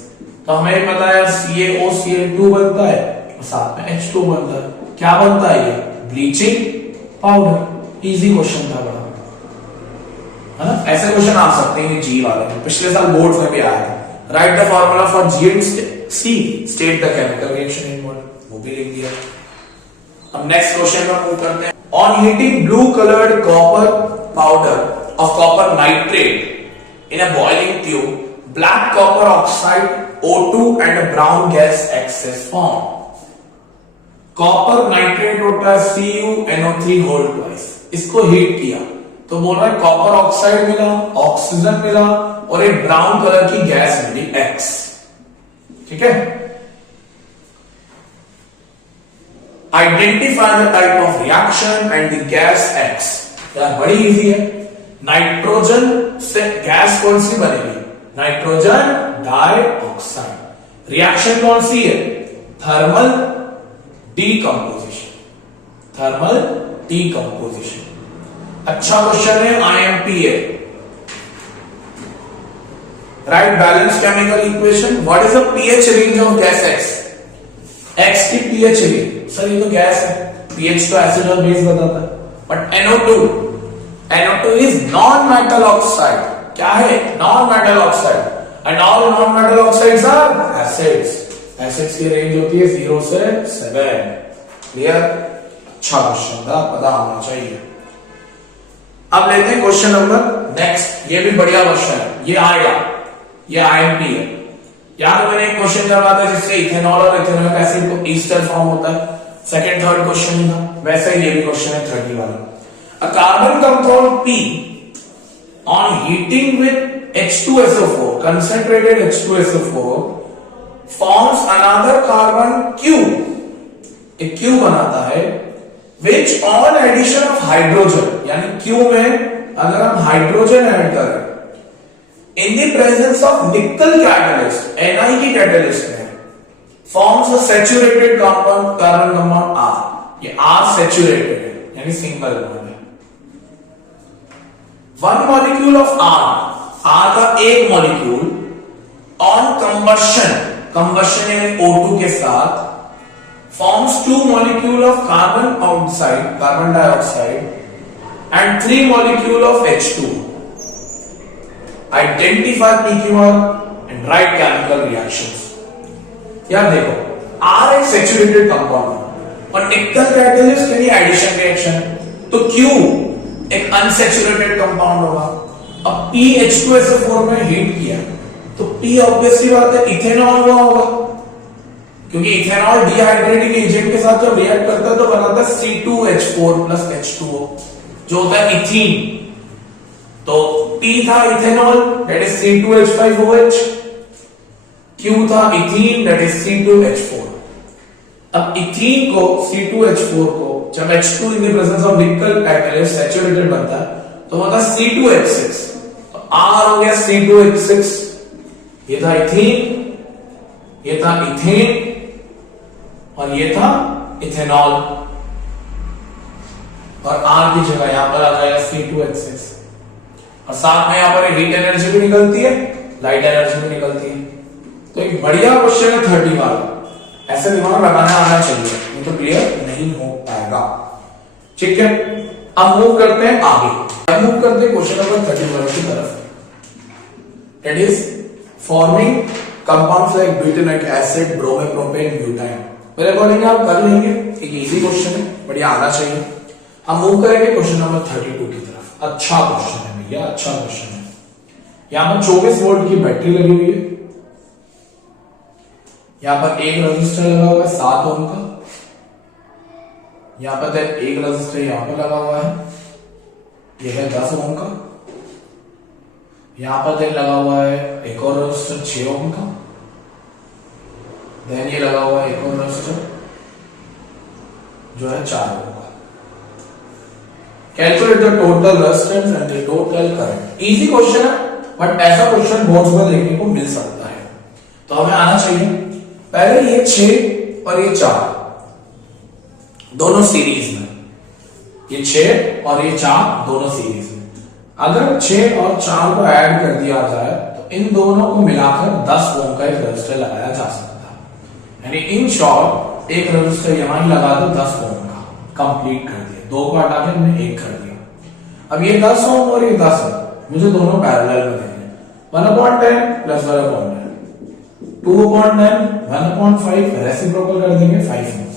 तो हमें पता है CaOCl2 बनता है और साथ में H2 बनता है। क्या बनता है ये? Bleaching powder. इजी क्वेश्चन था बड़ा, है ना। ऐसे क्वेश्चन आ सकते हैं जी वाले में, पिछले साल बोर्ड में भी आया था। Right the formula for G and C, state the chemical reaction involved, वो भी लिख दिया। अब नेक्स्ट क्वेश्चन में मूव करते हैं। On heating blue coloured copper powder of copper nitrate in a boiling tube, black copper oxide O2 and a brown gas X is formed। Copper nitrate होता है CuNO3 whole twice। इसको हीट किया तो बोल रहा है कॉपर ऑक्साइड मिला, ऑक्सीजन मिला और एक ब्राउन कलर की गैस मिली X, ठीक है। Identify the type of reaction and the gas X। यार बड़ी इजी है। नाइट्रोजन से गैस कौन सी बनेगी? Nitrogen dioxide. रिएक्शन कौन सी है? Thermal decomposition. Thermal decomposition. अच्छा क्वेश्चन है, IMP है। Right balance chemical equation. What is the pH range of gas X? X की pH रेंज, सर ये तो गैस है, pH तो एसिड और बेस बताता है। But NO2 is non-metal oxide। क्या है? non-metal oxide। And all non-metal oxides are acids। Acids की रेंज होती है 0 से 7। क्लियर? अच्छा क्वेश्चन था, पता होना चाहिए। अब लेते हैं क्वेश्चन नंबर नेक्स्ट। ये भी बढ़िया क्वेश्चन है, ये आएगा, ये IMP है। यार मैंने एक क्वेश्चन करवा था जिससे इथेनॉल और इथेनॉइक एसिड को ईस्टर फॉर्म होता है, सेकंड थर्ड क्वेश्चन था, वैसे ही ये भी क्वेश्चन है 30 वाला। A carbon compound P on heating with H2SO4, concentrated H2SO4, forms another carbon Q। एक Q बनाता है which on addition of hydrogen, यानी Q में अगर हम हाइड्रोजन ऐड करें in the presence of nickel catalyst, Ni की कैटलिस्ट में, forms a saturated compound, carbon compound R। ये R saturated है यानी single bond. One molecule of R का एक मॉलिक्यूल ऑन कंबशन यानी O2 के साथ forms 2 molecule of carbon dioxide and 3 molecule of H2। Identify PQR and right chemical reactions. यार देखो, R एक सैचुरेटेड कंपाउंड है और निकल कैटलिस्ट यानी एडिशन रिएक्शन, तो Q एक अनसैचुरेटेड कंपाउंड होगा। अब PH2SO4 में हीट किया तो टी ऑब्वियसली बात है इथेनॉल हुआ होगा, क्योंकि इथेनॉल डिहाइड्रेटिंग एजेंट के साथ जब रिएक्ट करता है तो बनाता है C2H4 प्लस H2O जो होता है इथीन। तो T था ethanol that is C2H5OH, Q था इथीन दैट इज C2H4। अब इथीन को C2H4 को जब H2 in the presence of निकल कैटलिस्ट सैचुरेटेड बनता है तो होता है C2H6, तो R हो गया C2H6, ये था इथीन, ये था इथेन और ये था इथेनॉल, और R की जगह यहां पर आ जाएगा C2H6, और साथ में यहां पर हीट एनर्जी भी निकलती है, लाइट एनर्जी भी निकलती है। तो एक बढ़िया क्वेश्चन है 30 वाला, ऐसे दिमाग लगाना आना चाहिए, नहीं तो क्लियर नहीं हो पाएगा। ठीक है, अब मूव करते हैं आगे, मूव करते हैं क्वेश्चन नंबर 31 की तरफ। That is forming compounds like butanoic acid, bromine, propane, butyne. मेरे अकॉर्डिंग आप कर लेंगे, एक इजी क्वेश्चन है, बढ़िया आना चाहिए। हम मूव करेंगे क्वेश्चन नंबर 32 की तरफ। अच्छा क्वेश्चन है भैया, अच्छा क्वेश्चन है। यहां पर 24 वोल्ट की बैटरी लगी हुई है, यहां पर एक रजिस्टर लगा हुआ है 7 ओम का, यहां पर एक रजिस्टर यहां पर लगा हुआ है, यह है 10 ओम का, यहां पर लगा हुआ है एक और रजिस्टर 6 ओम का, देन ये लगा हुआ है एक और रजिस्टर जो है 4 ओम का। Calculate the total resistance and the total current. Easy question है, बट ऐसा क्वेश्चन बोर्ड्स में देखने को मिल सकता है, तो हमें आना चाहिए। पहले ये 6 और ये 4 दोनों सीरीज में, ये 6 और ये 4 दोनों सीरीज में। अगर 6 और 4 को ऐड कर दिया जाए तो इन दोनों को मिलाकर 10 ओम का एक रजिस्टर लगाया जा सकता है। यानी इन शॉर्ट एक रजिस्टर यहां ही लगा दो 10 ओम का, कंप्लीट कर दिया, 2 को हटा के हमने 1 कर दिया। अब ये 10 ओम और ये 10 ओम मुझे दोनों पैरेलल में देने, 1/10 प्लस 1/10, 2/10, 1/5 रेसिप्रोकल कर देंगे 5 में।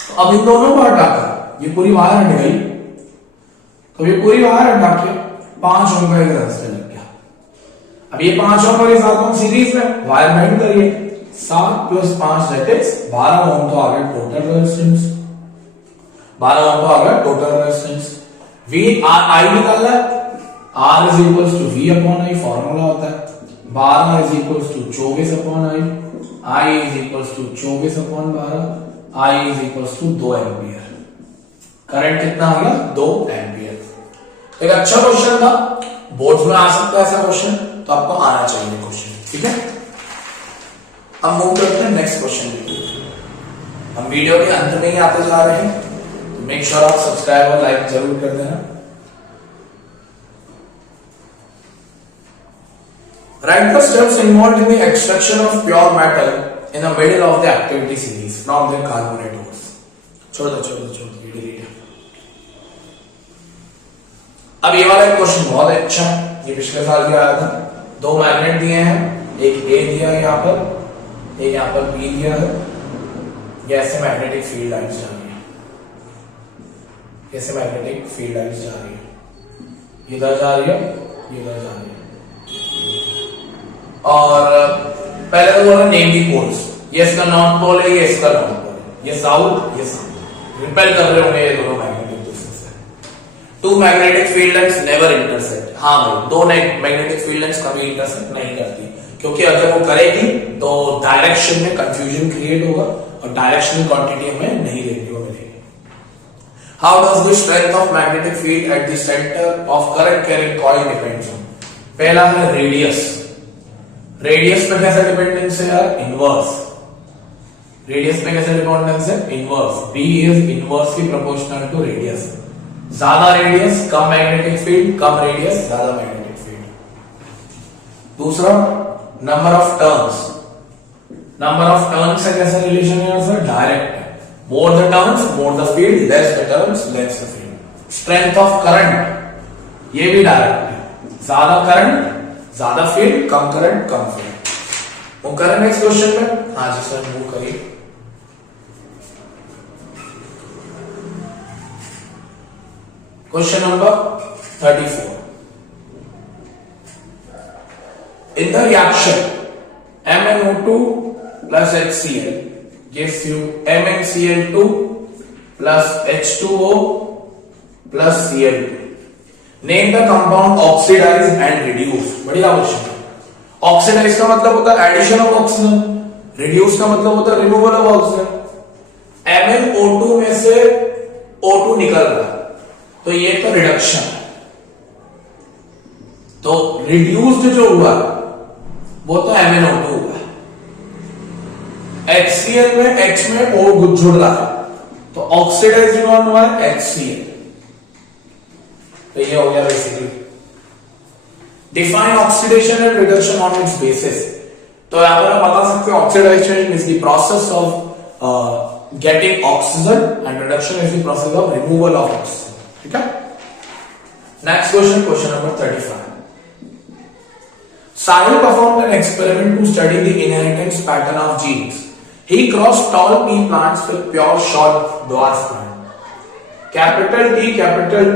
तो अब इन दोनों को हटाकर ये पूरी वायर हट गई, तो ये पूरी वायर हटा के 5 ओम का एक रेजिस्टर लग गया। अब ये 5 ओम और ये 7 ओम सीरीज में, वायर बाइंड करिए, 7 प्लस 5 दैट इज 12 ओम, तो आ गया टोटल रेजिस्टेंस, 12 ओम तो आ गया total resistance. V R I निकालना है, R is equals to V upon I, formula होता है 12 is equals to 24 upon I is equals to 24 upon 12, I is equals to 2 ampere. Current कितना आ गया 2 एम्पियर। एक अच्छा क्वेश्चन था, बोर्ड्स में आ सकता है ऐसा क्वेश्चन, तो आपको आना चाहिए क्वेश्चन। ठीक है, अब मूव करते हैं नेक्स्ट क्वेश्चन की। हम वीडियो के अंत में ही आते जा रहे हैं, तो मेक श्योर आप सब्सक्राइब और लाइक जरूर कर देना। Write the steps involved in the extraction of pure metal in the middle of the activity series from the carbonate ores. छोड़ दो डिलीट। अब ये वाला क्वेश्चन बहुत अच्छा है, ये पिछले साल भी आया था। 2 मैग्नेट दिए हैं, एक A दिया है यहाँ पर, एक यहाँ पर B दिया है, ये ऐसे मैग्नेटिक फील्ड लाइन्स जा रही है, ऐसे मैग्नेटिक फील्ड लाइन्स जा रही है, इधर जा रही है, इधर जा रही है। और पहले तो बोला नेम दी पोल्स, ये इसका नॉर्थ पोल है, ये इसका नॉर्थ पोल है, ये साउथ, ये साउथ, रिपेल कर रहे होंगे ये दोनों मैग्नेट एक दूसरे से। 2 magnetic field lines never intersect. हाँ भाई, 2 मैग्नेटिक फील्ड लाइन्स कभी इंटरसेक्ट नहीं करती, क्योंकि अगर वो करेगी तो डायरेक्शन में कंफ्यूजन क्रिएट होगा और डायरेक्शनल क्वांटिटी हमें नहीं देखने को मिलेगी। How does the strength of magnetic field at the centre of current carrying coil depends on. पहला है रेडियस। रेडियस पे कैसे डिपेंडेंस है यार, इनवर्स। रेडियस पे कैसे डिपेंडेंस है, inverse. B is inversely proportional to radius. ज्यादा रेडियस कम मैग्नेटिक फील्ड, कम रेडियस ज्यादा मैग्नेटिक फील्ड। दूसरा number of turns. Number of turns से कैसा रिलेशन है sir, direct. More the turns more the field, less the turns less the field. Strength of current, ये भी डायरेक्ट है, ज्यादा करंट ज्यादा फील्ड, कम करंट कम फील्ड। वो करें नेक्स्ट क्वेश्चन में। हाँ जी सर, मूव करिए। Question number 34। in the reaction MnO2 plus HCl gives you MnCl2 plus H2O plus Cl2. Name the compound oxidize and reduce. बढ़िया क्वेश्चन है। ऑक्सीडाइज का मतलब होता है एडिशन ऑफ ऑक्सीजन, रिड्यूस का मतलब होता है रिमूवल ऑफ ऑक्सीजन। MnO2 में से O2 निकल रहा है तो ये तो रिडक्शन है, तो रिड्यूस्ड जो हुआ वो तो MnO2 हुआ। HCl में H में O जुड़ रहा है तो ऑक्सीडाइज कौन हुआ है HCl। तो ये हो गया basically. Define oxidation and reduction on it's basis. तो यहां पर हम बता सकते हैं oxidation is the process of getting oxygen and reduction is the process of removal of oxygen. ठीक है। Next question, question number 35। Sahil performed an experiment to study the inheritance pattern of genes. He crossed tall pea plants with pure short dwarf plant. Capital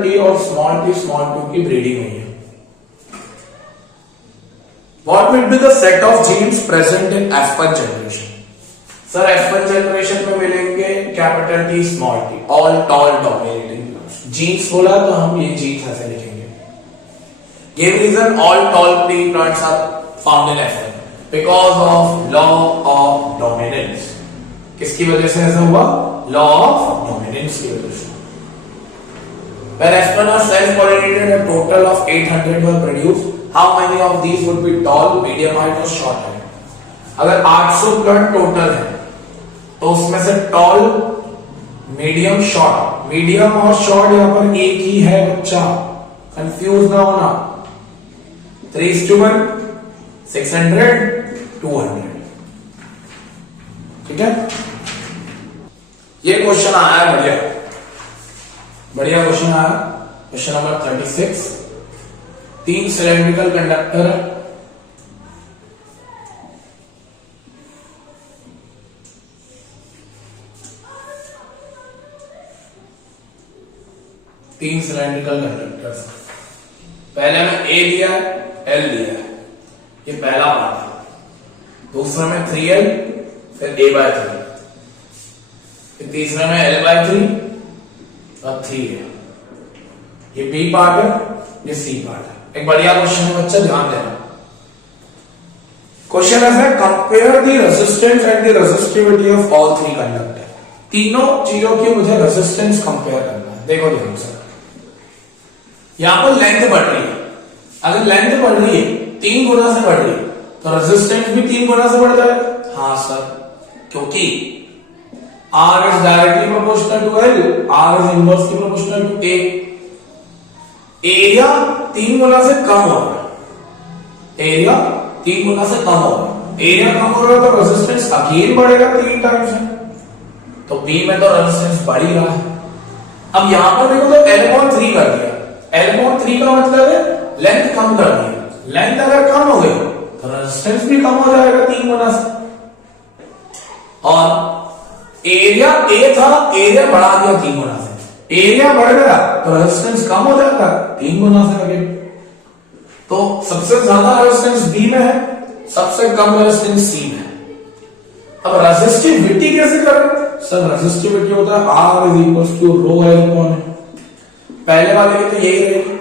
T और स्मॉल t की ब्रीडिंग हुई है। What will be the set of genes present in F1 generation? Sir F1 generation में मिलेंगे capital T small t, all tall dominating plants. Genes बोला तो हम ये जीन्स ऐसे लिखेंगे। ये reason all tall T plants are found in F1 because of law of dominance. किसकी वजह से ऐसा हुआ? लॉ ऑफ डोमिनेंस की वजह से। When F1 are self-pollinated, a total of 800 were produced. How many of these would be tall, medium height or short height? अगर 800 प्लांट टोटल है तो उसमें से टॉल, मीडियम, शॉर्ट, मीडियम और शॉर्ट यहां पर एक ही है बच्चा, कंफ्यूज ना होना। 3:1, 600, 200। ठीक है। ये क्वेश्चन आया है, बढ़िया बढ़िया क्वेश्चन आया। Question number 36। 3 सिलेंड्रिकल कंडक्टर है, तीन सिलेंड्रिकल कंडक्टर्स। पहले में A लिया, L लिया, ये पहला पार्ट है। दूसरा में 3L, फिर A/3, फिर तीसरा में L/3 और 3 है। ये B पार्ट है, ये C पार्ट है। एक बढ़िया क्वेश्चन है बच्चा, ध्यान देना। क्वेश्चन है compare the resistance and the resistivity of all 3 conductor. तीनों चीजों की मुझे रेजिस्टेंस कंपेयर करना है। देखो ध्यान से, यहां पर लेंथ बढ़ रही है। अगर लेंथ बढ़ रही है 3 गुना से बढ़ रही है तो रेजिस्टेंस भी 3 गुना से बढ़ जाएगा। हाँ सर, क्योंकि R is directly proportional to L, R is inversely proportional to A। Area 3 गुना से कम हो रहा है, एरिया 3 गुना से कम हो रहा है। एरिया कम हो रहा है तो रेजिस्टेंस अगेन बढ़ेगा 3 टाइम्स है, तो B में तो रेजिस्टेंस बढ़ ही रहा है। अब यहां पर देखो तो L/3 कर दिया। L/3 का मतलब है लेंथ कम कर दी। लेंथ अगर कम हो गई तो रेजिस्टेंस भी कम हो जाएगा 3 गुना से। और एरिया A था, एरिया बढ़ा दिया 3 गुना से। एरिया बढ़ गया तो रेजिस्टेंस कम हो जाता है 3 गुना से आगे। तो सबसे ज्यादा रेजिस्टेंस B में है, सबसे कम रेजिस्टेंस C में है। अब रेजिस्टिविटी कैसे करें? सर रेजिस्टिविटी होता है R = ρL/L। पहले वाले की तो यही रहेगी,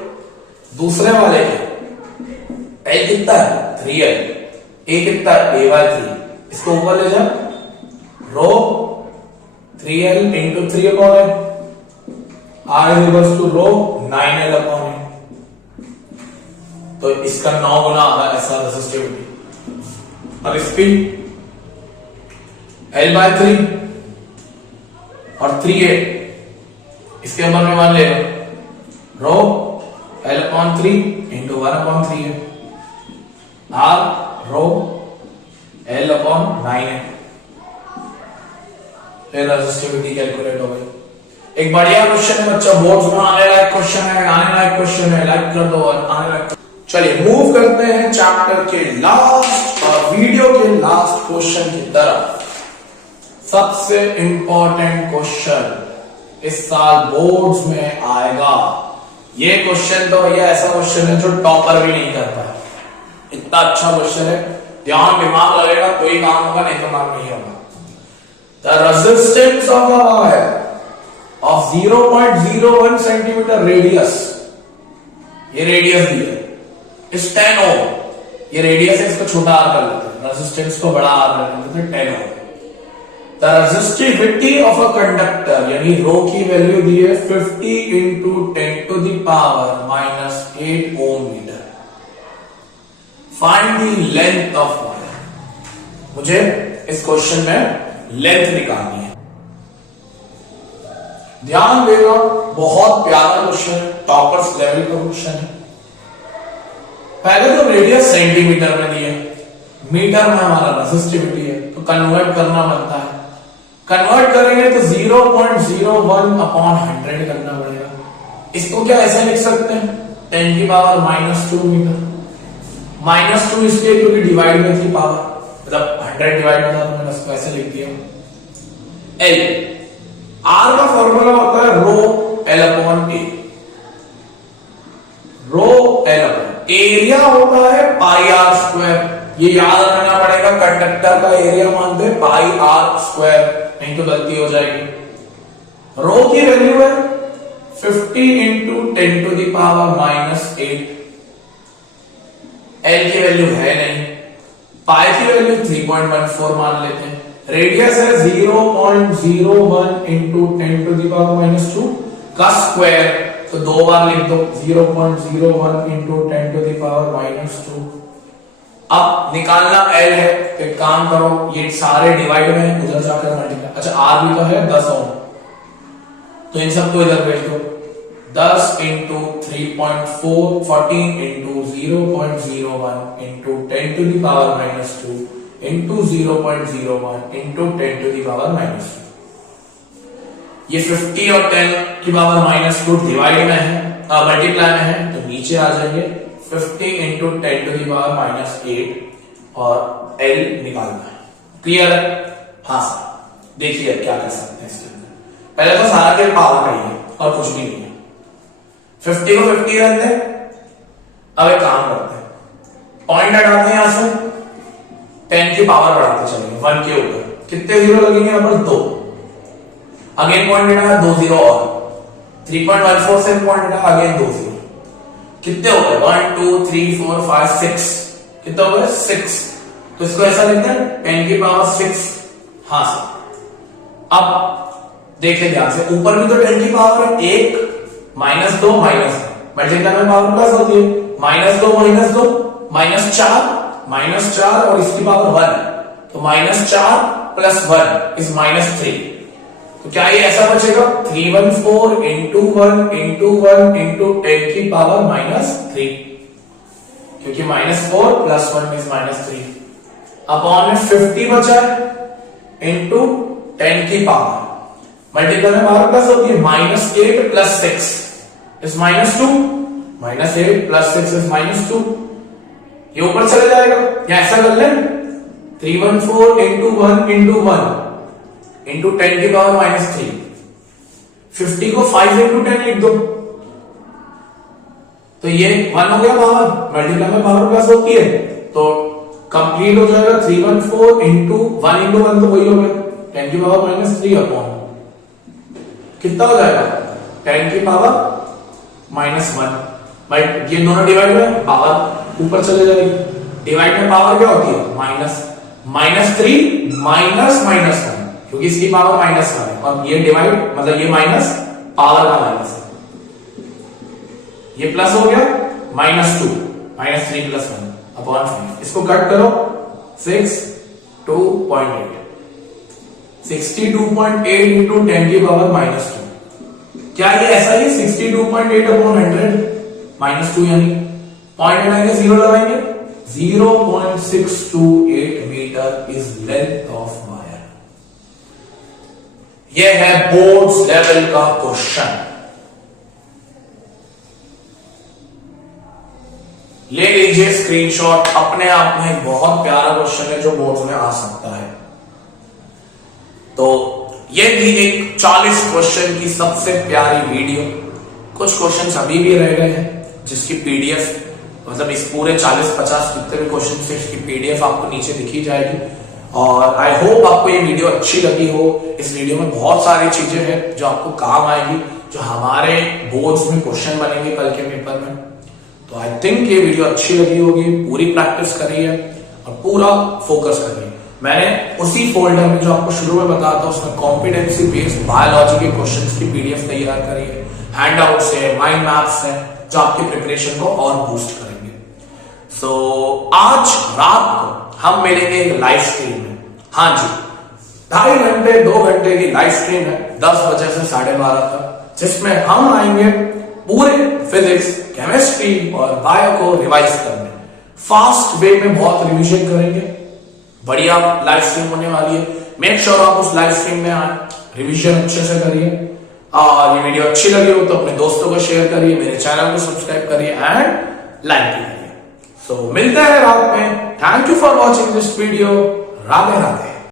दूसरे वाले के L कितना है 3L, A कितना है A/3। इसको ऊपर ले जा, रो 3L × 3/L, R = रो 9L/L। तो इसका 9 गुना आ ऐसा रेजिस्टिविटी। अब इसकी L/3 और 3A, इसके ऊपर में मान लेगा रो L/3 × 1/3 है, R रो L/9 है। फिर रेजिस्टिविटी कैलकुलेट हो गई। एक बढ़िया क्वेश्चन है बच्चा, बोर्ड्स में आने लायक क्वेश्चन है, आने लायक क्वेश्चन है, लाइक कर दो और आने लायक। चलिए मूव करते हैं चैप्टर के लास्ट और वीडियो के लास्ट क्वेश्चन की तरफ। सबसे इंपॉर्टेंट क्वेश्चन इस साल बोर्ड्स में आएगा। ये क्वेश्चन तो भैया ऐसा क्वेश्चन है जो टॉपर भी नहीं कर पाए। इतना अच्छा क्वेश्चन है, ध्यान दिमाग लगेगा तो ही काम होगा, नहीं तो काम नहीं होगा। The resistance of a wire of 0.01 centimetre radius, ये रेडियस दी है, इस 10 ओम, ये रेडियस है, इसको छोटा आर कर लेते हैं, रेजिस्टेंस को बड़ा आर कर लेते हैं, 10 ohm. The resistivity of a conductor, यानी रो की वैल्यू दी है 50 into 10 to the power -8 ohm metre. Find the length of wire, मुझे इस क्वेश्चन में लेंथ निकालनी है। ध्यान देगा, बहुत प्यारा क्वेश्चन है, टॉपर्स लेवल का क्वेश्चन है। पहले तो रेडियस सेंटीमीटर में दी है, मीटर में हमारा रेजिस्टिविटी है, तो कन्वर्ट करना बनता है। कन्वर्ट करेंगे तो 0.01 अपॉन 100 करना पड़ेगा। इसको क्या ऐसे लिख सकते हैं, 10 की पावर -2 मीटर, -2 इसलिए क्योंकि डिवाइड में थी पावर, मतलब 100 डिवाइड में था, तो मैंने इसको ऐसे लिख दिया। एल, आर का फॉर्मूला होता है रो एल अपॉन ए, रो एल अपॉन एरिया होता है पाई आर स्क्वायर, ये याद रखना पड़ेगा, कंडक्टर का एरिया मानते हैं पाई आर स्क्वायर, नहीं तो गलती हो जाएगी। रो की वैल्यू है 50 into 10 to the power -8, L की वैल्यू है नहीं, पाई की वैल्यू 3.14 मान लेते हैं, रेडियस है 0.01 इंटू 10 टू द पावर -2 का स्क्वायर, तो दो बार लिख दो, 0.01 इंटू 10 टू द पावर -2। अब निकालना एल है, तो एक काम करो, ये सारे डिवाइड में है, उधर जाकर मल्टीप्लाई, अच्छा आर भी तो है 10 ओम, तो इन सबको इधर भेज दो, 10 into 3.4, 14 into 0.01 into 10 to the power -2 into 0.01 into 10 to the power -2। ये 50 और 10 की पावर -2 डिवाइड में है, मल्टीप्लाई में है, तो नीचे आ जाएंगे 50 इंटू 10 टू द पावर -8 और एल निकालना है। क्लियर है? हाँ सर, देखिए क्या कर सकते हैं इसके अंदर। पहले तो सारा के पावर का ही है और कुछ भी नहीं है, 50 को 50 रहते हैं। अब एक काम करते हैं, पॉइंट हटाते हैं यहां से, 10 की पावर बढ़ाते चलेंगे 1 के ऊपर, कितने जीरो लगेंगे यहां पर? 2, अगेन पॉइंट हटाया 2 जीरो और 3.14 से पॉइंट हटाया, अगेन 2 जीरो, कितने हो गए? 1 2 3 4 5 6, कितने हो गए? 6। तो इसको ऐसा लिखते हैं 10 की पावर 6। हाँ सर, अब देखिए ध्यान से, ऊपर भी तो 10 की पावर है, 1 -2 माइनस, मल्टीप्लाई में पावर प्लस होती है, -2 -2 -4 और इसकी पावर 1, तो -4 प्लस 1 इज -3। तो क्या ये ऐसा बचेगा? 314 इंटू 1 इंटू 1 इंटू 10 की पावर -3, क्योंकि -4 प्लस 1 इज -3 अपॉन में 50 बचा इंटू 10 की पावर, मल्टीप्लाई में पावर प्लस होती है, -8 प्लस 6 इज -2, -8 प्लस 6 इज -2, ये ऊपर चले जाएगा, या ऐसा कर ले 314 इंटू 1 इंटू 1 इंटू 10 की पावर -3, 50 को 5 इंटू 10 लिख दो, तो ये 1 हो गया पावर, मल्टीप्लाई में पावर प्लस होती है, तो कंप्लीट हो जाएगा 314 इंटू 1 इंटू 1, तो वही हो गया 10 की पावर -3 अपॉन कितना हो जाएगा? 10 की पावर -1, भाई ये दोनों डिवाइड में पावर ऊपर चले जाएगी, डिवाइड में पावर क्या होती है? -3 -1, क्योंकि इसकी पावर -1 है, और ये डिवाइड मतलब ये माइनस पावर का माइनस है, ये प्लस हो गया, -2 -3 प्लस 1 अपॉन 5, इसको कट करो, 62.8 62.8 इंटू 10 की पावर -2, क्या ये ऐसा ही 62.8 अपॉन 100 -2, यानी पॉइंट लगाएंगे, जीरो लगाएंगे, 0.628 metre is length of wire. यह है बोर्ड्स लेवल का क्वेश्चन। ले लीजिए स्क्रीनशॉट, अपने आप में एक बहुत प्यारा क्वेश्चन है जो बोर्ड्स में आ सकता है। तो ये थी एक 40 क्वेश्चन की सबसे प्यारी वीडियो। कुछ क्वेश्चन अभी भी रह गए हैं जिसकी पीडीएफ मतलब इस पूरे 40-50 जितने भी क्वेश्चन थे इसकी पीडीएफ आपको नीचे दिखी जाएगी। और आई होप आपको ये वीडियो अच्छी लगी हो। इस वीडियो में बहुत सारी चीजें हैं जो आपको काम आएगी, जो हमारे बोर्ड्स में क्वेश्चन बनेंगे कल के पेपर में। तो आई थिंक ये वीडियो अच्छी लगी होगी। पूरी प्रैक्टिस करिए और पूरा फोकस करिए। मैंने उसी फोल्डर में जो आपको शुरू में बताया था उसमें कॉम्पिटेंसी बेस्ड बायोलॉजी के क्वेश्चंस की पीडीएफ तैयार करी है, हैंडआउट्स है, माइंड मैप्स है, जो आपकी प्रिपरेशन को और बूस्ट करेंगे। सो आज रात को हम मिलेंगे एक लाइव स्ट्रीम में। हाँ जी, 2.5 घंटे 2 घंटे की लाइव स्ट्रीम है 10 बजे से 12:30 तक, जिसमें हम आएंगे पूरे फिजिक्स, केमिस्ट्री और बायो को रिवाइज करने। फास्ट वे में बहुत रिवीजन करेंगे। बढ़िया लाइव स्ट्रीम होने वाली है। मेक श्योर आप उस लाइव स्ट्रीम में आए, रिवीजन अच्छे से करिए। और ये वीडियो अच्छी लगी हो तो अपने दोस्तों को शेयर करिए, मेरे चैनल को सब्सक्राइब करिए एंड लाइक भी करिए। सो मिलते हैं रात में। Thank you for watching this video. Radhe Radhe.